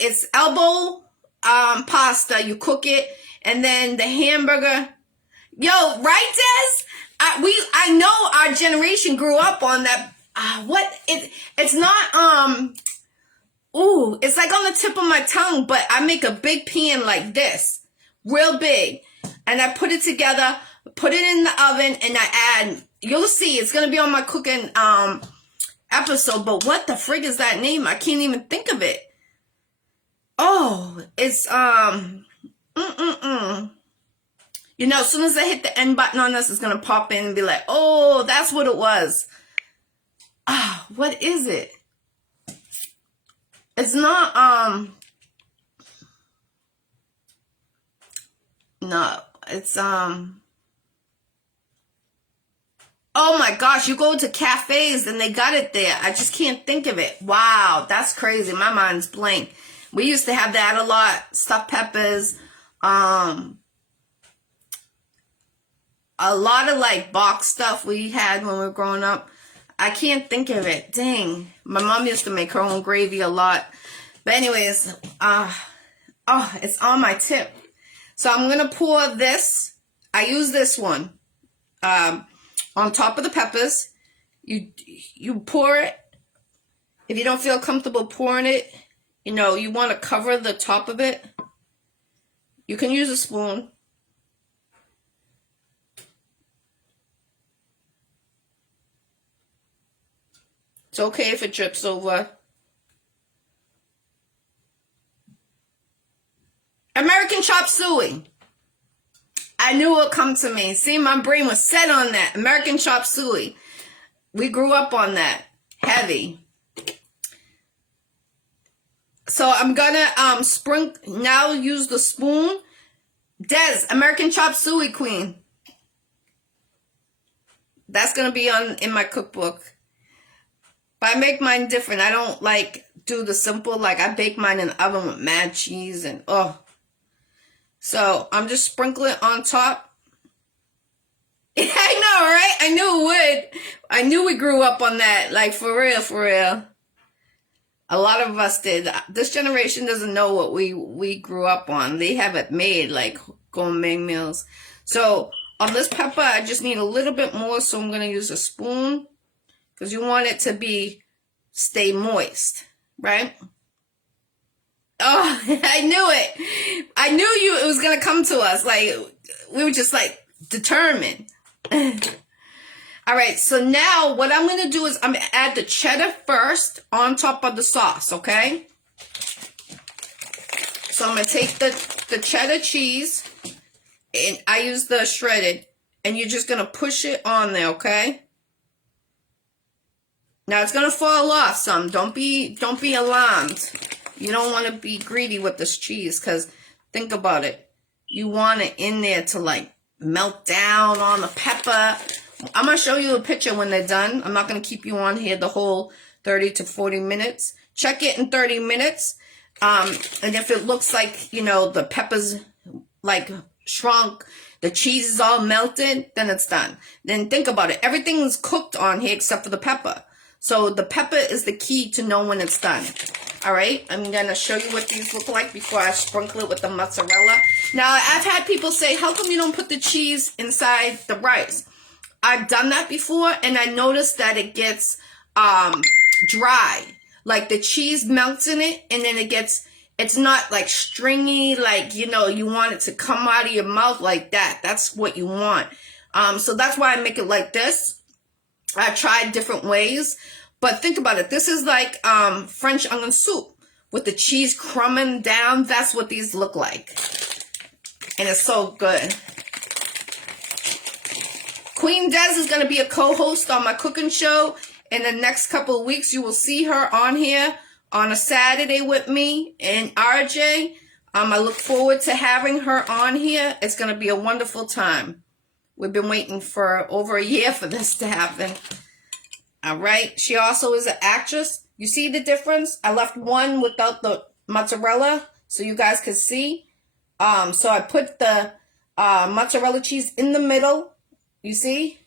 It's elbow pasta. You cook it, and then the hamburger. Yo, right, Des? I know our generation grew up on that. It's not, it's like on the tip of my tongue, but I make a big pan like this, real big, and I put it together, put it in the oven, and I add, you'll see, it's going to be on my cooking, episode, but what the frig is that name? I can't even think of it. Oh, it's, you know, as soon as I hit the end button on this, it's going to pop in and be like, oh, that's what it was. What is it? It's not, no, it's, oh my gosh, you go to cafes and they got it there. I just can't think of it. Wow, that's crazy. My mind's blank. We used to have that a lot. Stuffed peppers, a lot of like box stuff we had when we were growing up. I can't think of it. Dang. My mom used to make her own gravy a lot. But anyways, it's on my tip. So I'm going to pour this. I use this one on top of the peppers. You pour it. If you don't feel comfortable pouring it, you know, you want to cover the top of it. You can use a spoon. It's okay if it drips over. American chop suey. I knew it would come to me. See, my brain was set on that. American chop suey. We grew up on that. Heavy. So I'm gonna sprinkle, now use the spoon. Des, American chop suey queen. That's gonna be in my cookbook. But I make mine different. I don't like do the simple, like I bake mine in the oven with mad cheese and So I'm just sprinkling it on top. I know, right? I knew it would. I knew we grew up on that, like for real, for real. A lot of us did. This generation doesn't know what we grew up on. They have it made, like gourmet meals. So on this pepper, I just need a little bit more, so I'm going to use a spoon. because you want it to stay moist, right? Oh, I knew it. I knew it was going to come to us. Like, we were just like determined. All right, so now what I'm going to do is I'm going to add the cheddar first on top of the sauce, okay? So I'm going to take the cheddar cheese, and I use the shredded, and you're just going to push it on there, okay? Now it's going to fall off some. Don't be alarmed. You don't want to be greedy with this cheese, because think about it. You want it in there to like melt down on the pepper. I'm going to show you a picture when they're done. I'm not going to keep you on here the whole 30 to 40 minutes. Check it in 30 minutes. And if it looks like, you know, the peppers like shrunk, the cheese is all melted, then it's done. Then think about it. Everything's cooked on here except for the pepper. So the pepper is the key to know when it's done. All right, I'm going to show you what these look like before I sprinkle it with the mozzarella. Now, I've had people say, how come you don't put the cheese inside the rice? I've done that before, and I noticed that it gets dry. Like the cheese melts in it, and then it's not like stringy, like, you know, you want it to come out of your mouth like that. That's what you want. So that's why I make it like this. I tried different ways, but think about it. This is like French onion soup with the cheese crumbing down. That's what these look like. And it's so good. Queen Des is going to be a co-host on my cooking show. In the next couple of weeks, you will see her on here on a Saturday with me and RJ. I look forward to having her on here. It's going to be a wonderful time. We've been waiting for over a year for this to happen. All right. She also is an actress. You see the difference? I left one without the mozzarella so you guys could see. So I put the mozzarella cheese in the middle. You see?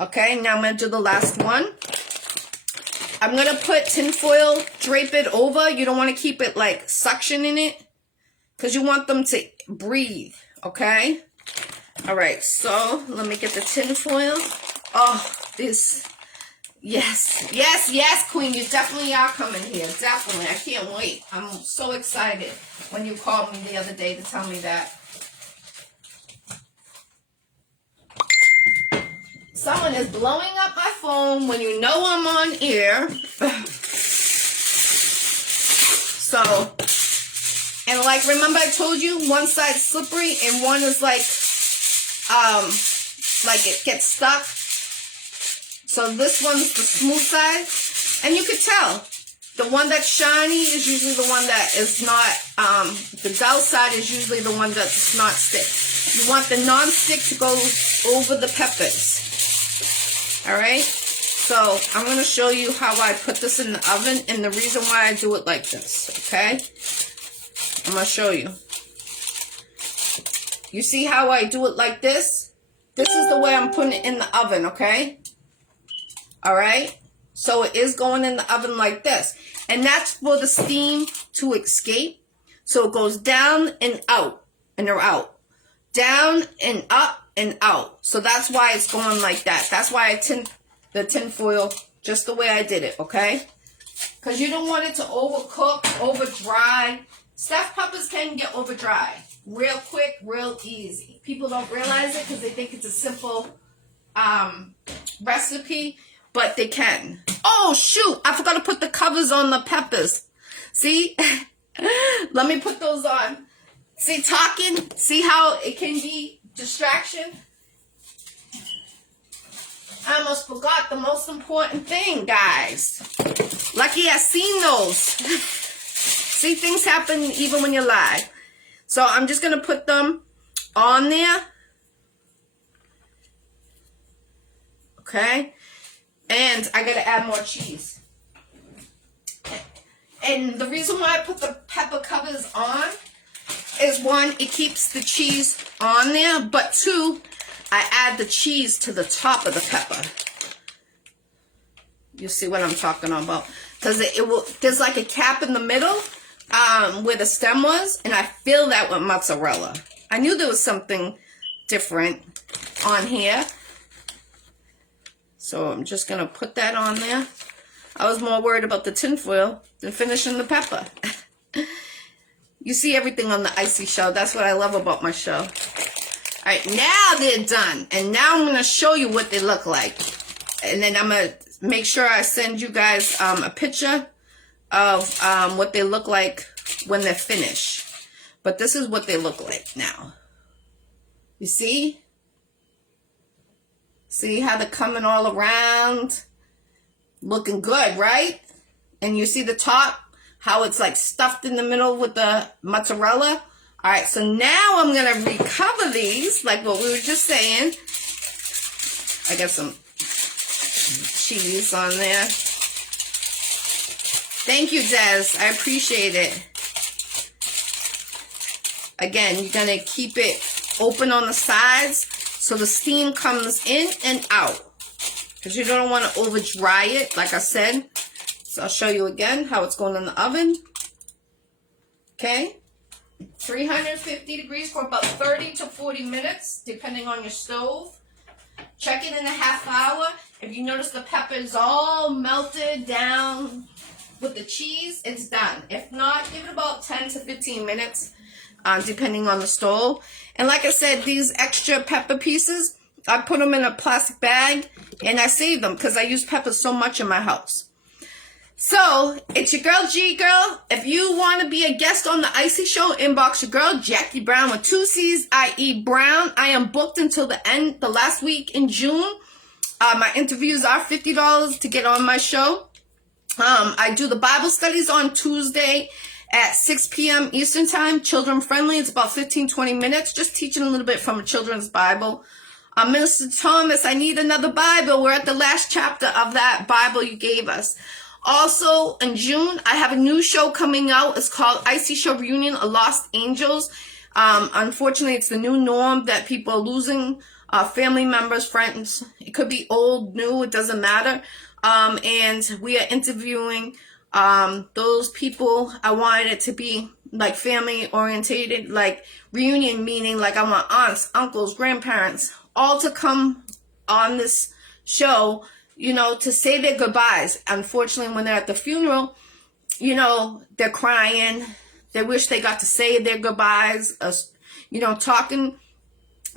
Okay, now I'm going to do the last one. I'm going to put tinfoil, drape it over. You don't want to keep it like suction in it because you want them to breathe, okay? All right, so let me get the tinfoil. Oh, this, yes, Queen, you definitely are coming here, definitely. I can't wait. I'm so excited when you called me the other day to tell me that. Someone is blowing up my phone when you know I'm on air. So, and like, remember I told you one side's slippery and one is like it gets stuck. So this one's the smooth side. And you could tell. The one that's shiny is usually the one that is not, the dull side is usually the one that's not stick. You want the non-stick to go over the peppers. All right, so I'm going to show you how I put this in the oven and the reason why I do it like this, okay? I'm going to show you. You see how I do it like this? This is the way I'm putting it in the oven, okay? All right, so it is going in the oven like this. And that's for the steam to escape. So it goes down and out, and they're out. Down and up and out. So that's why it's going like that. That's why I tin the tin foil just the way I did it, okay? Because you don't want it to overcook, over dry. Stuffed peppers can get over dry real quick, real easy. People don't realize it because they think it's a simple recipe, but they can. Oh, shoot. I forgot to put the covers on the peppers. See? Let me put those on. See, talking, see how it can be distraction? I almost forgot the most important thing, guys. Lucky I seen those. See, things happen even when you're live. So I'm just going to put them on there. Okay. And I got to add more cheese. And the reason why I put the pepper covers on is one, it keeps the cheese on there, but two, I add the cheese to the top of the pepper. You see what I'm talking about? Because there's like a cap in the middle where the stem was, and I fill that with mozzarella. I knew there was something different on here. So I'm just going to put that on there. I was more worried about the tinfoil than finishing the pepper. You see everything on the Iccy Showw. That's what I love about my show. All right, now they're done. And now I'm going to show you what they look like. And then I'm going to make sure I send you guys a picture of what they look like when they're finished. But this is what they look like now. You see? See how they're coming all around? Looking good, right? And you see the top? How it's like stuffed in the middle with the mozzarella? All right, so now I'm going to recover these, like what we were just saying. I got some cheese on there. Thank you, Des. I appreciate it. Again, you're going to keep it open on the sides so the steam comes in and out. Because you don't want to over dry it, like I said. So I'll show you again how it's going in the oven. Okay. 350 degrees for about 30 to 40 minutes, depending on your stove. Check it in a half hour. If you notice the pepper is all melted down with the cheese, it's done. If not, give it about 10 to 15 minutes, depending on the stove. And like I said, these extra pepper pieces, I put them in a plastic bag and I save them because I use peppers so much in my house. So, it's your girl, Ggirl. If you want to be a guest on the Iccy Showw, inbox your girl, Jackie Brown with 2 C's, I.E. Brown. I am booked until the last week in June. My interviews are $50 to get on my show. I do the Bible studies on Tuesday at 6 p.m. Eastern Time, children friendly. It's about 15-20 minutes, just teaching a little bit from a children's Bible. Minister Thomas, I need another Bible. We're at the last chapter of that Bible you gave us. Also, in June, I have a new show coming out. It's called Iccy Showw Reunion of Lost Angels. Unfortunately, it's the new norm that people are losing family members, friends. It could be old, new, it doesn't matter. And we are interviewing those people. I wanted it to be like family orientated, like reunion, meaning like I want aunts, uncles, grandparents, all to come on this show, you know, to say their goodbyes. Unfortunately, when they're at the funeral, you know, they're crying. They wish they got to say their goodbyes, you know, talking.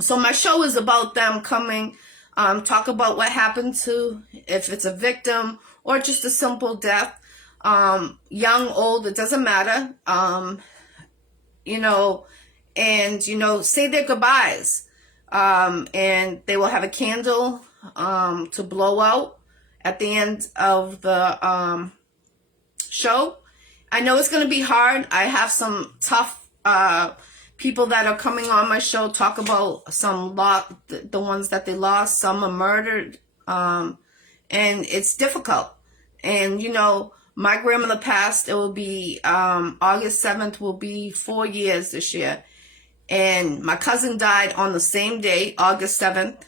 So my show is about them coming, talk about what happened to, if it's a victim or just a simple death, young, old, it doesn't matter, you know, and, you know, say their goodbyes. And they will have a candle to blow out at the end of the show. I know it's going to be hard. I have some tough people that are coming on my show, talk about the ones that they lost. Some are murdered, and it's difficult. And, you know, my grandmother passed. It will be August 7th will be 4 years this year. And my cousin died on the same day, August 7th,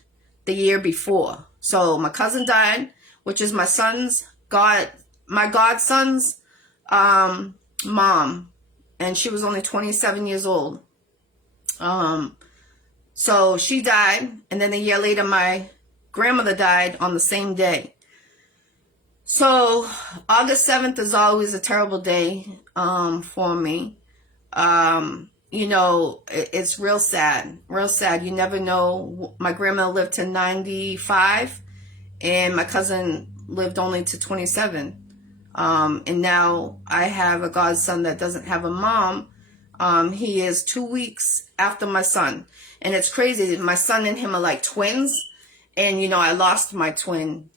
the year before. So my cousin died, which is my godson's mom. And she was only 27 years old. So she died. And then a year later, my grandmother died on the same day. So August 7th is always a terrible day for me. You know, it's real sad, real sad. You never know. My grandma lived to 95 and my cousin lived only to 27. And now I have a godson that doesn't have a mom. He is 2 weeks after my son. And it's crazy. My son and him are like twins. And, you know, I lost my twin.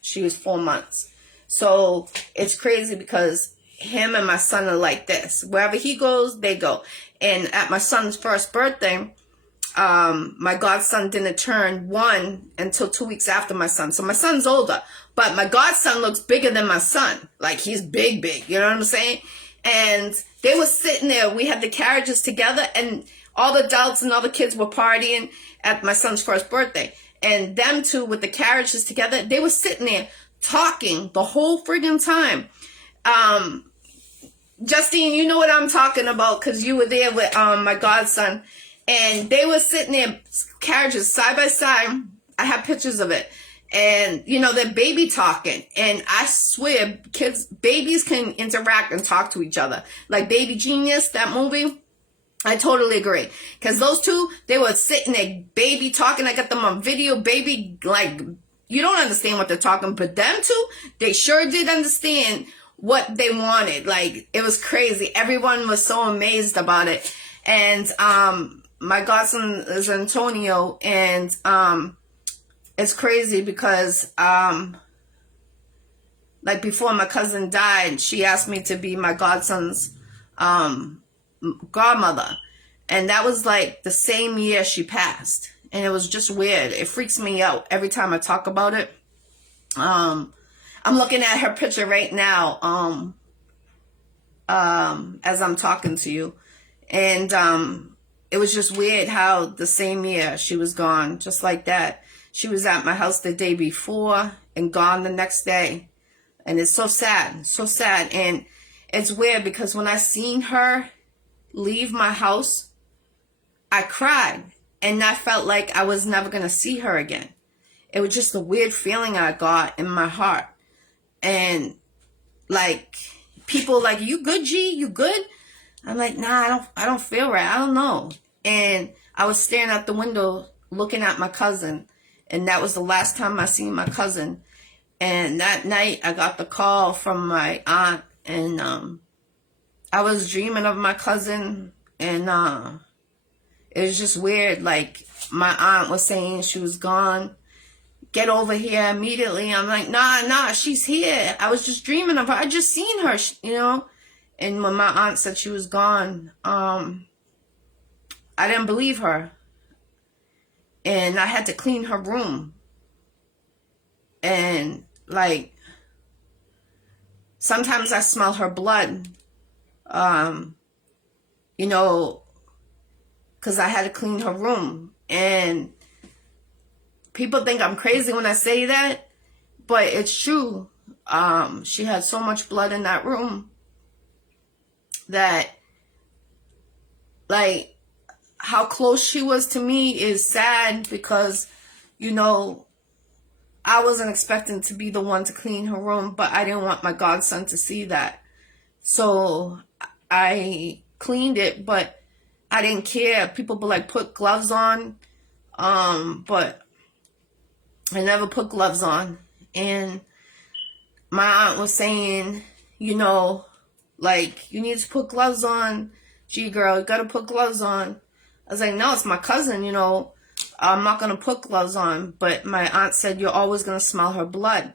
She was 4 months. So it's crazy because him and my son are like this. Wherever he goes, they go. And at my son's first birthday, my godson didn't turn 1 until 2 weeks after my son. So my son's older, but my godson looks bigger than my son. Like he's big, you know what I'm saying? And they were sitting there. We had the carriages together and all the adults and all the kids were partying at my son's first birthday. And them two with the carriages together, they were sitting there talking the whole friggin' time. Justine, you know what I'm talking about because you were there with my godson. And they were sitting there, carriages side by side. I have pictures of it. And, you know, they're baby talking. And I swear, babies can interact and talk to each other. Like Baby Genius, that movie. I totally agree. Because those two, they were sitting there, baby talking. I got them on video, baby, like, you don't understand what they're talking. But them two, they sure did understand what they wanted. Like, it was crazy. Everyone was so amazed about it. And my godson is Antonio. And it's crazy because like before my cousin died, she asked me to be my godson's godmother. And that was like the same year she passed. And it was just weird. It freaks me out every time I talk about it. I'm looking at her picture right now as I'm talking to you. And it was just weird how the same year she was gone, just like that. She was at my house the day before and gone the next day. And it's so sad, so sad. And it's weird because when I seen her leave my house, I cried. And I felt like I was never going to see her again. It was just a weird feeling I got in my heart. And like, people like, you good, G? You good? I'm like, nah, I don't feel right. I don't know. And I was staring out the window looking at my cousin. And that was the last time I seen my cousin. And that night I got the call from my aunt. And I was dreaming of my cousin. And it was just weird. Like, my aunt was saying she was gone. Get over here immediately. I'm like, nah, she's here. I was just dreaming of her. I just seen her, you know. And when my aunt said she was gone, I didn't believe her. And I had to clean her room. And, like, sometimes I smell her blood. You know, because I had to clean her room. And people think I'm crazy when I say that, but it's true. She had so much blood in that room that, like, how close she was to me is sad because, you know, I wasn't expecting to be the one to clean her room, but I didn't want my godson to see that. So I cleaned it, but I didn't care. People would like put gloves on, but I never put gloves on. And my aunt was saying, you know, like, you need to put gloves on, Ggirl, you gotta put gloves on. I was like, no, it's my cousin, you know, I'm not gonna put gloves on. But my aunt said, you're always gonna smell her blood.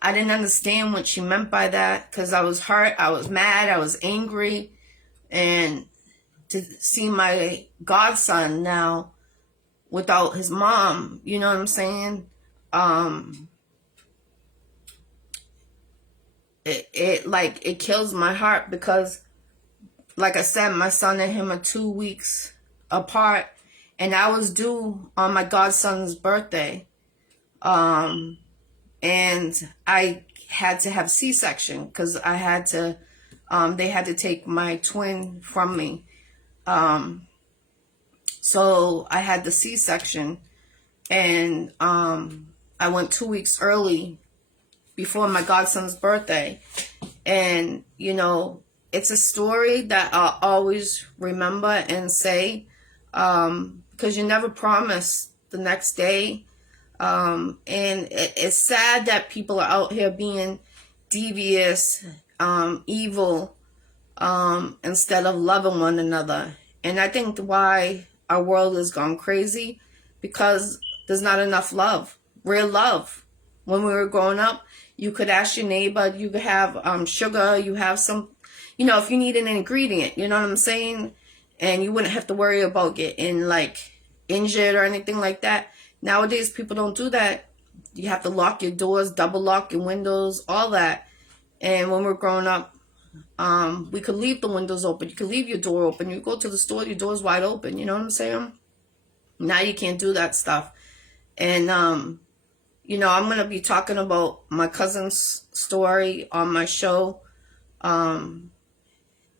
I didn't understand what she meant by that because I was hurt, I was mad, I was angry. And to see my godson now without his mom, you know what I'm saying? It kills my heart because, like I said, my son and him are 2 weeks apart, and I was due on my godson's birthday. And I had to have C-section because I had to, they had to take my twin from me. So I had the C-section, and I went 2 weeks early before my godson's birthday. And, you know, it's a story that I'll always remember and say, because you never promise the next day. And it's sad that people are out here being devious, evil, instead of loving one another. And I think why our world has gone crazy, because there's not enough love, real love. When we were growing up, you could ask your neighbor, you could have sugar, you have some, you know, if you need an ingredient, you know what I'm saying? And you wouldn't have to worry about getting, like, injured or anything like that. Nowadays, people don't do that. You have to lock your doors, double lock your windows, all that. And when we're growing up, we could leave the windows open. You could leave your door open. You go to the store, your door's wide open. You know what I'm saying? Now you can't do that stuff. And, you know, I'm going to be talking about my cousin's story on my show.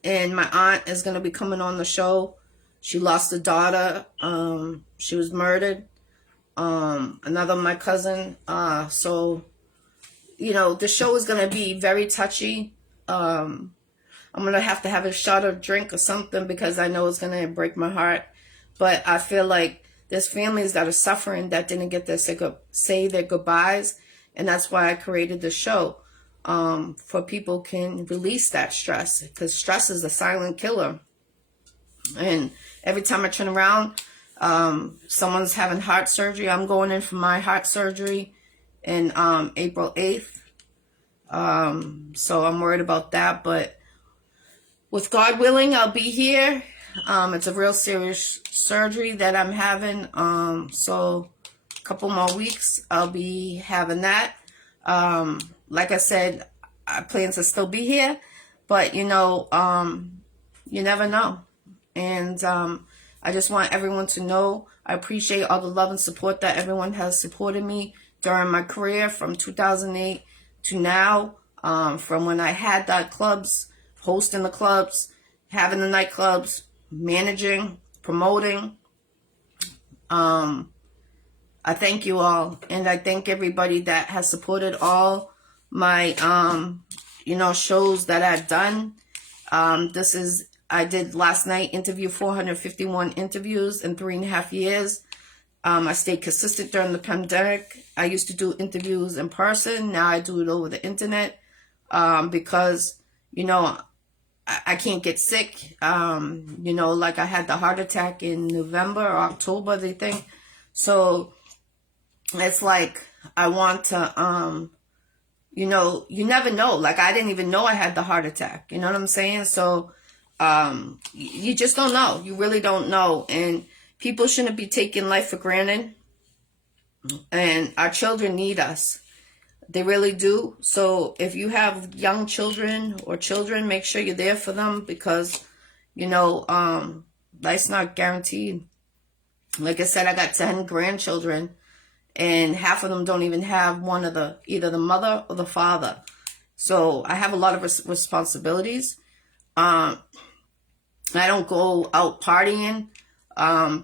And my aunt is going to be coming on the show. She lost a daughter. She was murdered. another my cousin. So, you know, the show is going to be very touchy. I'm going to have a shot of drink or something because I know it's going to break my heart. But I feel like there's families that are suffering that didn't get to say their goodbyes. And that's why I created the show, for people can release that stress, because stress is a silent killer. And every time I turn around, someone's having heart surgery. I'm going in for my heart surgery in April 8th. So I'm worried about that. But with God willing, I'll be here. It's a real serious surgery that I'm having. So a couple more weeks, I'll be having that. Like I said, I plan to still be here. But, you know, you never know. And I just want everyone to know I appreciate all the love and support that everyone has supported me during my career from 2008 to now, from when I had that clubs, hosting the clubs, having the nightclubs, managing, promoting. I thank you all, and I thank everybody that has supported all my, you know, shows that I've done. I did last night interview 451 interviews in 3.5 years. I stayed consistent during the pandemic. I used to do interviews in person. Now I do it over the internet, because, you know, I can't get sick. You know, like I had the heart attack in November or October, they think. So it's like I want to, you know, you never know. Like I didn't even know I had the heart attack. You know what I'm saying? So you just don't know. You really don't know. And people shouldn't be taking life for granted. And our children need us. They really do. So if you have young children or children, make sure you're there for them, because, you know, life's not guaranteed. Like I said, I got 10 grandchildren, and half of them don't even have one of either the mother or the father. So I have a lot of responsibilities. I don't go out partying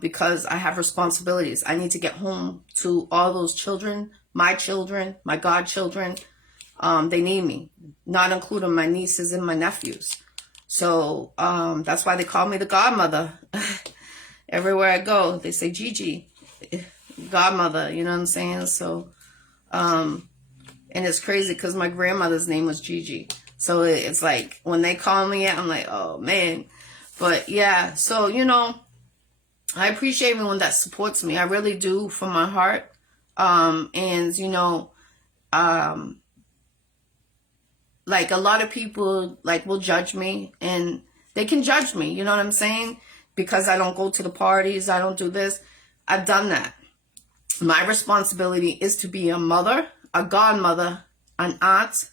because I have responsibilities. I need to get home to all those children, my godchildren. They need me, not including my nieces and my nephews. So that's why they call me the godmother. Everywhere I go, they say, Gigi, godmother, you know what I'm saying? So, and it's crazy because my grandmother's name was Gigi. So it's like, when they call me, I'm like, oh man. But yeah, so, you know, I appreciate everyone that supports me. I really do, from my heart. And, you know, like a lot of people like will judge me, and they can judge me, you know what I'm saying? Because I don't go to the parties, I don't do this. I've done that. My responsibility is to be a mother, a godmother, an aunt,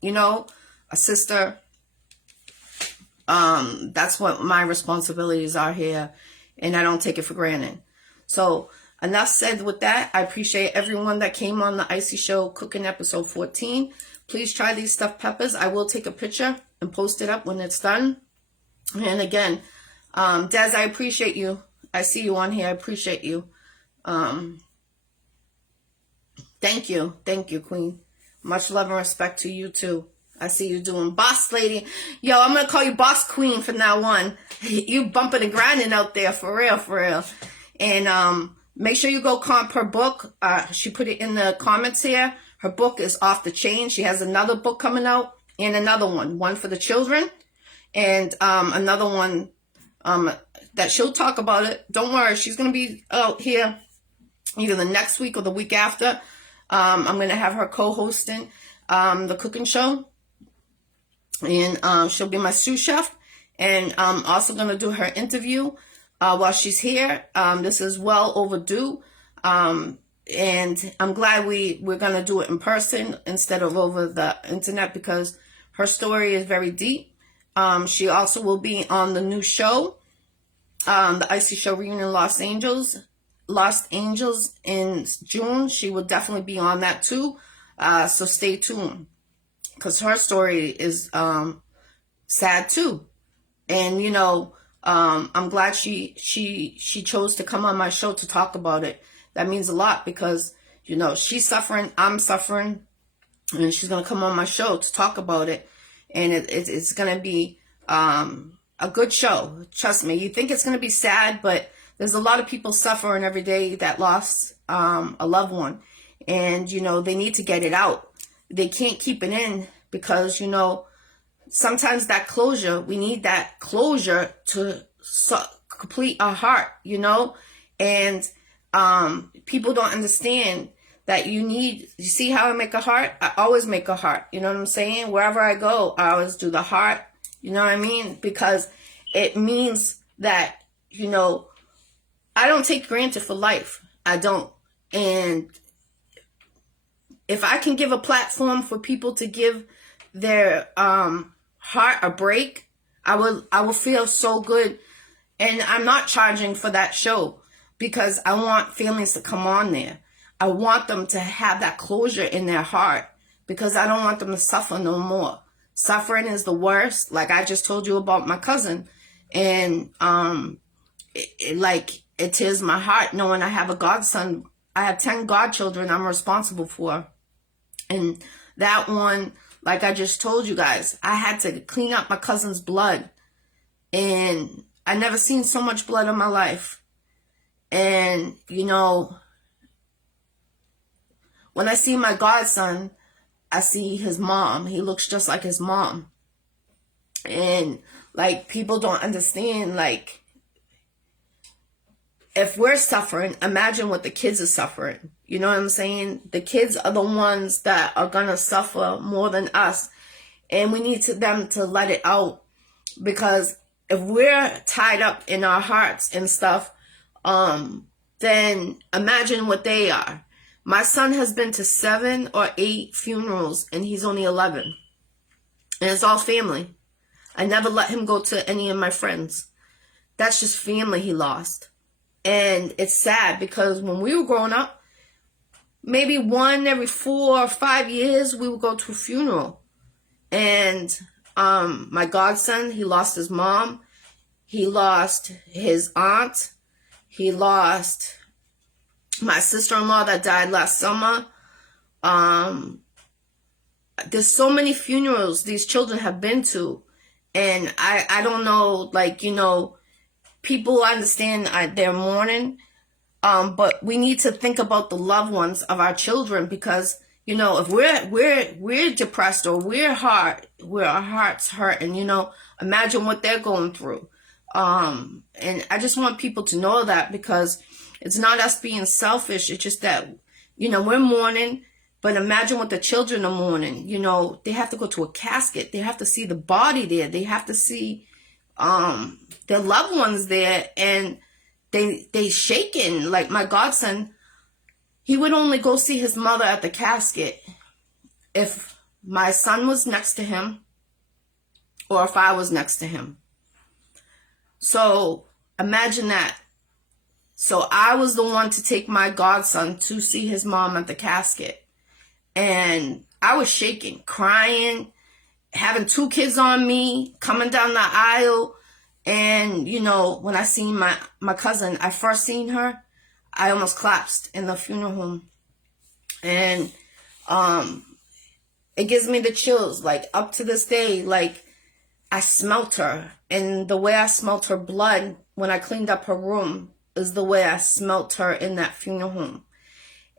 you know, a sister. That's what my responsibilities are here, and I don't take it for granted. So enough said with that. I appreciate everyone that came on the Iccy Showw cooking episode 14. Please try these stuffed peppers. I will take a picture and post it up when it's done. And again, Des, I appreciate you. I see you on here. I appreciate you. Thank you. Thank you, Queen. Much love and respect to you, too. I see you doing boss lady. Yo, I'm going to call you boss queen from now on. You bumping and grinding out there, for real, for real. And make sure you go comp her book. She put it in the comments here. Her book is off the chain. She has another book coming out, and another one for the children, and another one that she'll talk about it. Don't worry, she's going to be out here either the next week or the week after. I'm going to have her co-hosting the cooking show, and she'll be my sous chef, and I'm also going to do her interview while she's here. This is well overdue, and I'm glad we're going to do it in person instead of over the internet, because her story is very deep. She also will be on the new show, the Iccy Showw Reunion Los Angeles in June. She will definitely be on that too. So stay tuned, because her story is sad too. And you know, I'm glad she chose to come on my show to talk about it. that means a lot because, you know, she's suffering, I'm suffering, and she's going to come on my show to talk about it. And it's going to be a good show. Trust me. You think it's going to be sad, but there's a lot of people suffering every day that lost a loved one. And, you know, they need to get it out. They can't keep it in because, you know, sometimes that closure, we need that closure to complete our heart, you know? And people don't understand that you see how I make a heart? I always make a heart. You know what I'm saying? Wherever I go, I always do the heart. You know what I mean? Because it means that, you know, I don't take granted for life. I don't. And if I can give a platform for people to give their heart a break, I will feel so good. And I'm not charging for that show because I want families to come on there. I want them to have that closure in their heart because I don't want them to suffer no more. Suffering is the worst. Like I just told you about my cousin. And it tears my heart knowing I have a godson. I have 10 godchildren I'm responsible for. And that one, like I just told you guys, I had to clean up my cousin's blood. And I never seen so much blood in my life. And, you know, when I see my godson, I see his mom. He looks just like his mom. And, like, people don't understand, like, if we're suffering, imagine what the kids are suffering. You know what I'm saying? The kids are the ones that are going to suffer more than us. And we need them to let it out. Because if we're tied up in our hearts and stuff, then imagine what they are. My son has been to 7 or 8 funerals, and he's only 11. And it's all family. I never let him go to any of my friends. That's just family he lost. And it's sad because when we were growing up, maybe one every 4 or 5 years, we would go to a funeral. And my godson, he lost his mom. He lost his aunt. He lost my sister-in-law that died last summer. There's so many funerals these children have been to. And I don't know, like, you know, people understand they're mourning. But we need to think about the loved ones of our children because, you know, if we're depressed or our hearts hurt, and, you know, imagine what they're going through. And I just want people to know that because it's not us being selfish. It's just that, you know, we're mourning, but imagine what the children are mourning. You know, they have to go to a casket. They have to see the body there. They have to see their loved ones there, and they shaking. Like my godson, he would only go see his mother at the casket if my son was next to him or if I was next to him. So imagine that. So I was the one to take my godson to see his mom at the casket. And I was shaking, crying, having 2 kids on me, coming down the aisle. And, you know, when I seen my cousin, I first seen her, I almost collapsed in the funeral home. And it gives me the chills, like, up to this day. Like, I smelt her. And the way I smelt her blood when I cleaned up her room is the way I smelt her in that funeral home.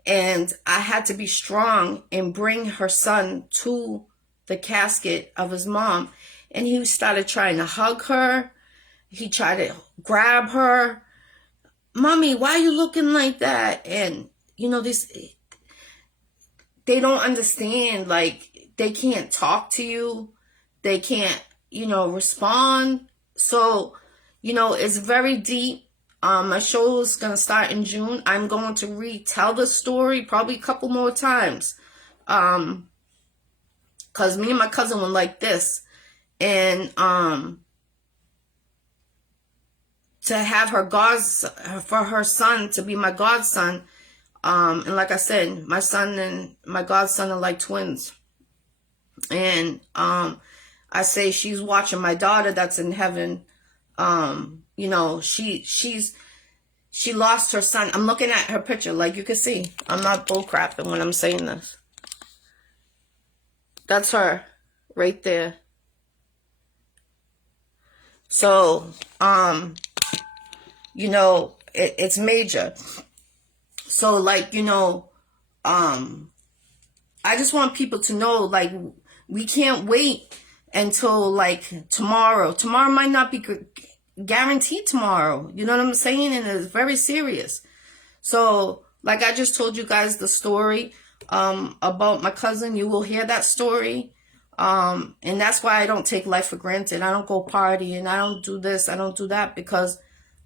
And I had to be strong and bring her son to the casket of his mom. And he started trying to hug her. He tried to grab her. Mommy, why are you looking like that? And, you know, they don't understand. Like, they can't talk to you. They can't, you know, respond. So, you know, it's very deep. My show is going to start in June. I'm going to retell the story probably a couple more times. Because me and my cousin were like this. And to have for her son to be my godson. And like I said, my son and my godson are like twins. And I say she's watching my daughter that's in heaven. You know, she's She lost her son. I'm looking at her picture. Like you can see, I'm not bullcrapping when I'm saying this. That's her right there. So, you know, it's major. So, like, you know, I just want people to know, like, we can't wait until, like, tomorrow. Tomorrow might not be guaranteed tomorrow. You know what I'm saying? And it's very serious. So, like I just told you guys the story about my cousin. You will hear that story. And that's why I don't take life for granted. I don't go party and I don't do this, I don't do that, because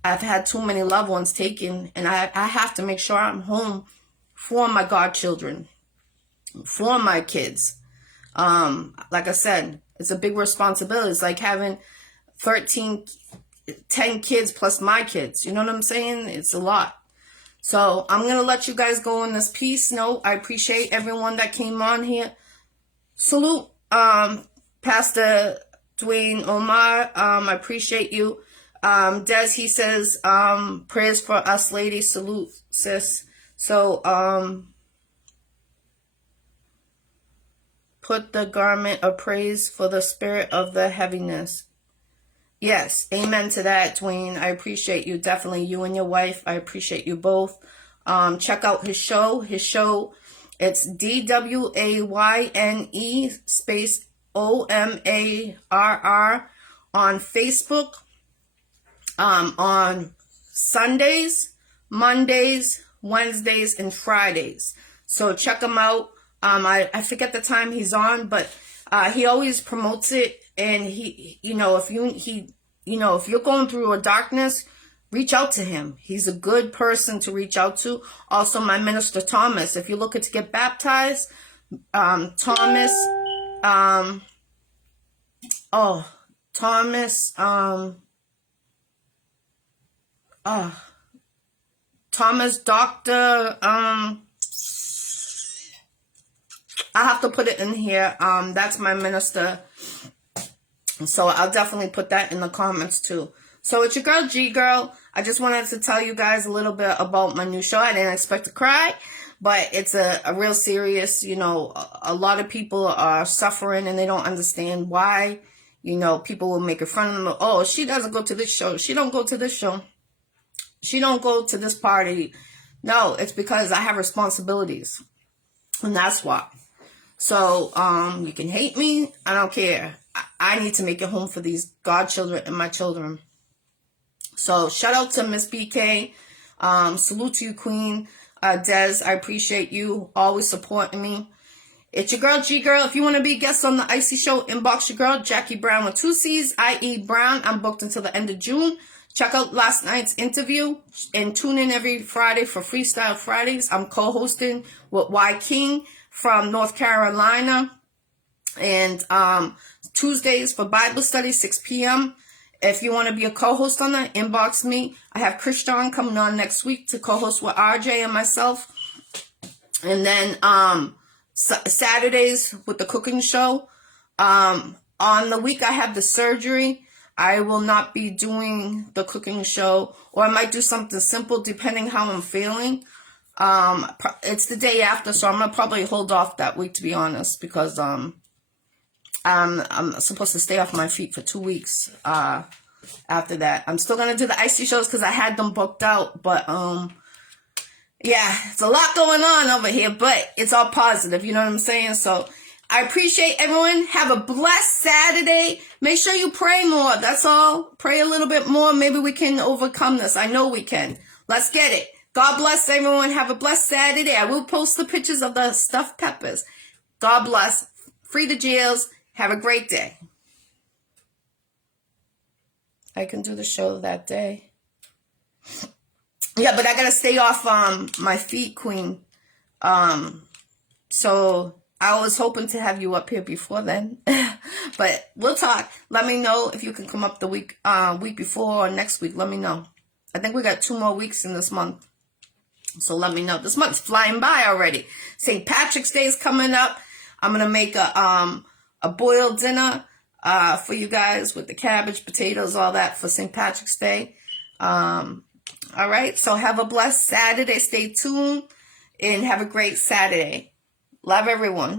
I've had too many loved ones taken, and I have to make sure I'm home for my godchildren, for my kids. Like I said, it's a big responsibility. It's like having 10 kids plus my kids. You know what I'm saying? It's a lot. So I'm going to let you guys go on this peace note. I appreciate everyone that came on here. Salute, Pastor Dwayne Omar. I appreciate you. Des, he says, prayers for us ladies. Salute, sis. So, put the garment of praise for the spirit of the heaviness. Yes, amen to that, Dwayne. I appreciate you. Definitely you and your wife. I appreciate you both. Check out his show. His show, it's DWAYNE space OMARR on Facebook. On Sundays, Mondays, Wednesdays, and Fridays. So check him out. I forget the time he's on, but he always promotes it. And he, you know, if you're going through a darkness, reach out to him. He's a good person to reach out to. Also, my minister Thomas, if you're looking to get baptized, Thomas, Thomas, Doctor, I have to put it in here. That's my minister. So I'll definitely put that in the comments too. So it's your girl, Ggirl. I just wanted to tell you guys a little bit about my new show. I didn't expect to cry, but it's a real serious, you know, a lot of people are suffering and they don't understand why. You know, people will make fun of them. Oh, she doesn't go to this show. She don't go to this show. She don't go to this party. No, it's because I have responsibilities. And that's why. So, you can hate me. I don't care. I need to make it home for these godchildren and my children. So, shout out to Miss BK. Salute to you, Queen. Des, I appreciate you always supporting me. It's your girl, Ggirl. If you want to be a guest on the Iccy Show, inbox your girl, Jackie Brown with 2 C's, I.E. Brown. I'm booked until the end of June. Check out last night's interview and tune in every Friday for Freestyle Fridays. I'm co-hosting with Y King from North Carolina. And Tuesdays for Bible study, 6 p.m. If you want to be a co-host on that, inbox me. I have Christian coming on next week to co-host with RJ and myself. And then Saturdays with the cooking show. On the week I have the surgery, I will not be doing the cooking show, or I might do something simple depending how I'm feeling. It's the day after, so I'm gonna probably hold off that week, to be honest, because I'm supposed to stay off my feet for 2 weeks. After that, I'm still gonna do the Iccy shows because I had them booked out, but yeah, it's a lot going on over here, but it's all positive. You know what I'm saying? So I appreciate everyone. Have a blessed Saturday. Make sure you pray more. That's all. Pray a little bit more. Maybe we can overcome this. I know we can. Let's get it. God bless everyone. Have a blessed Saturday. I will post the pictures of the stuffed peppers. God bless. Free the jails. Have a great day. I can do the show that day. Yeah, but I gotta stay off my feet, Queen. So I was hoping to have you up here before then. But we'll talk. Let me know if you can come up the week before or next week. Let me know. I think we got 2 more weeks in this month. So let me know. This month's flying by already. St. Patrick's Day is coming up. I'm gonna make a boiled dinner for you guys with the cabbage, potatoes, all that for St. Patrick's Day. All right. So have a blessed Saturday. Stay tuned and have a great Saturday. Love everyone.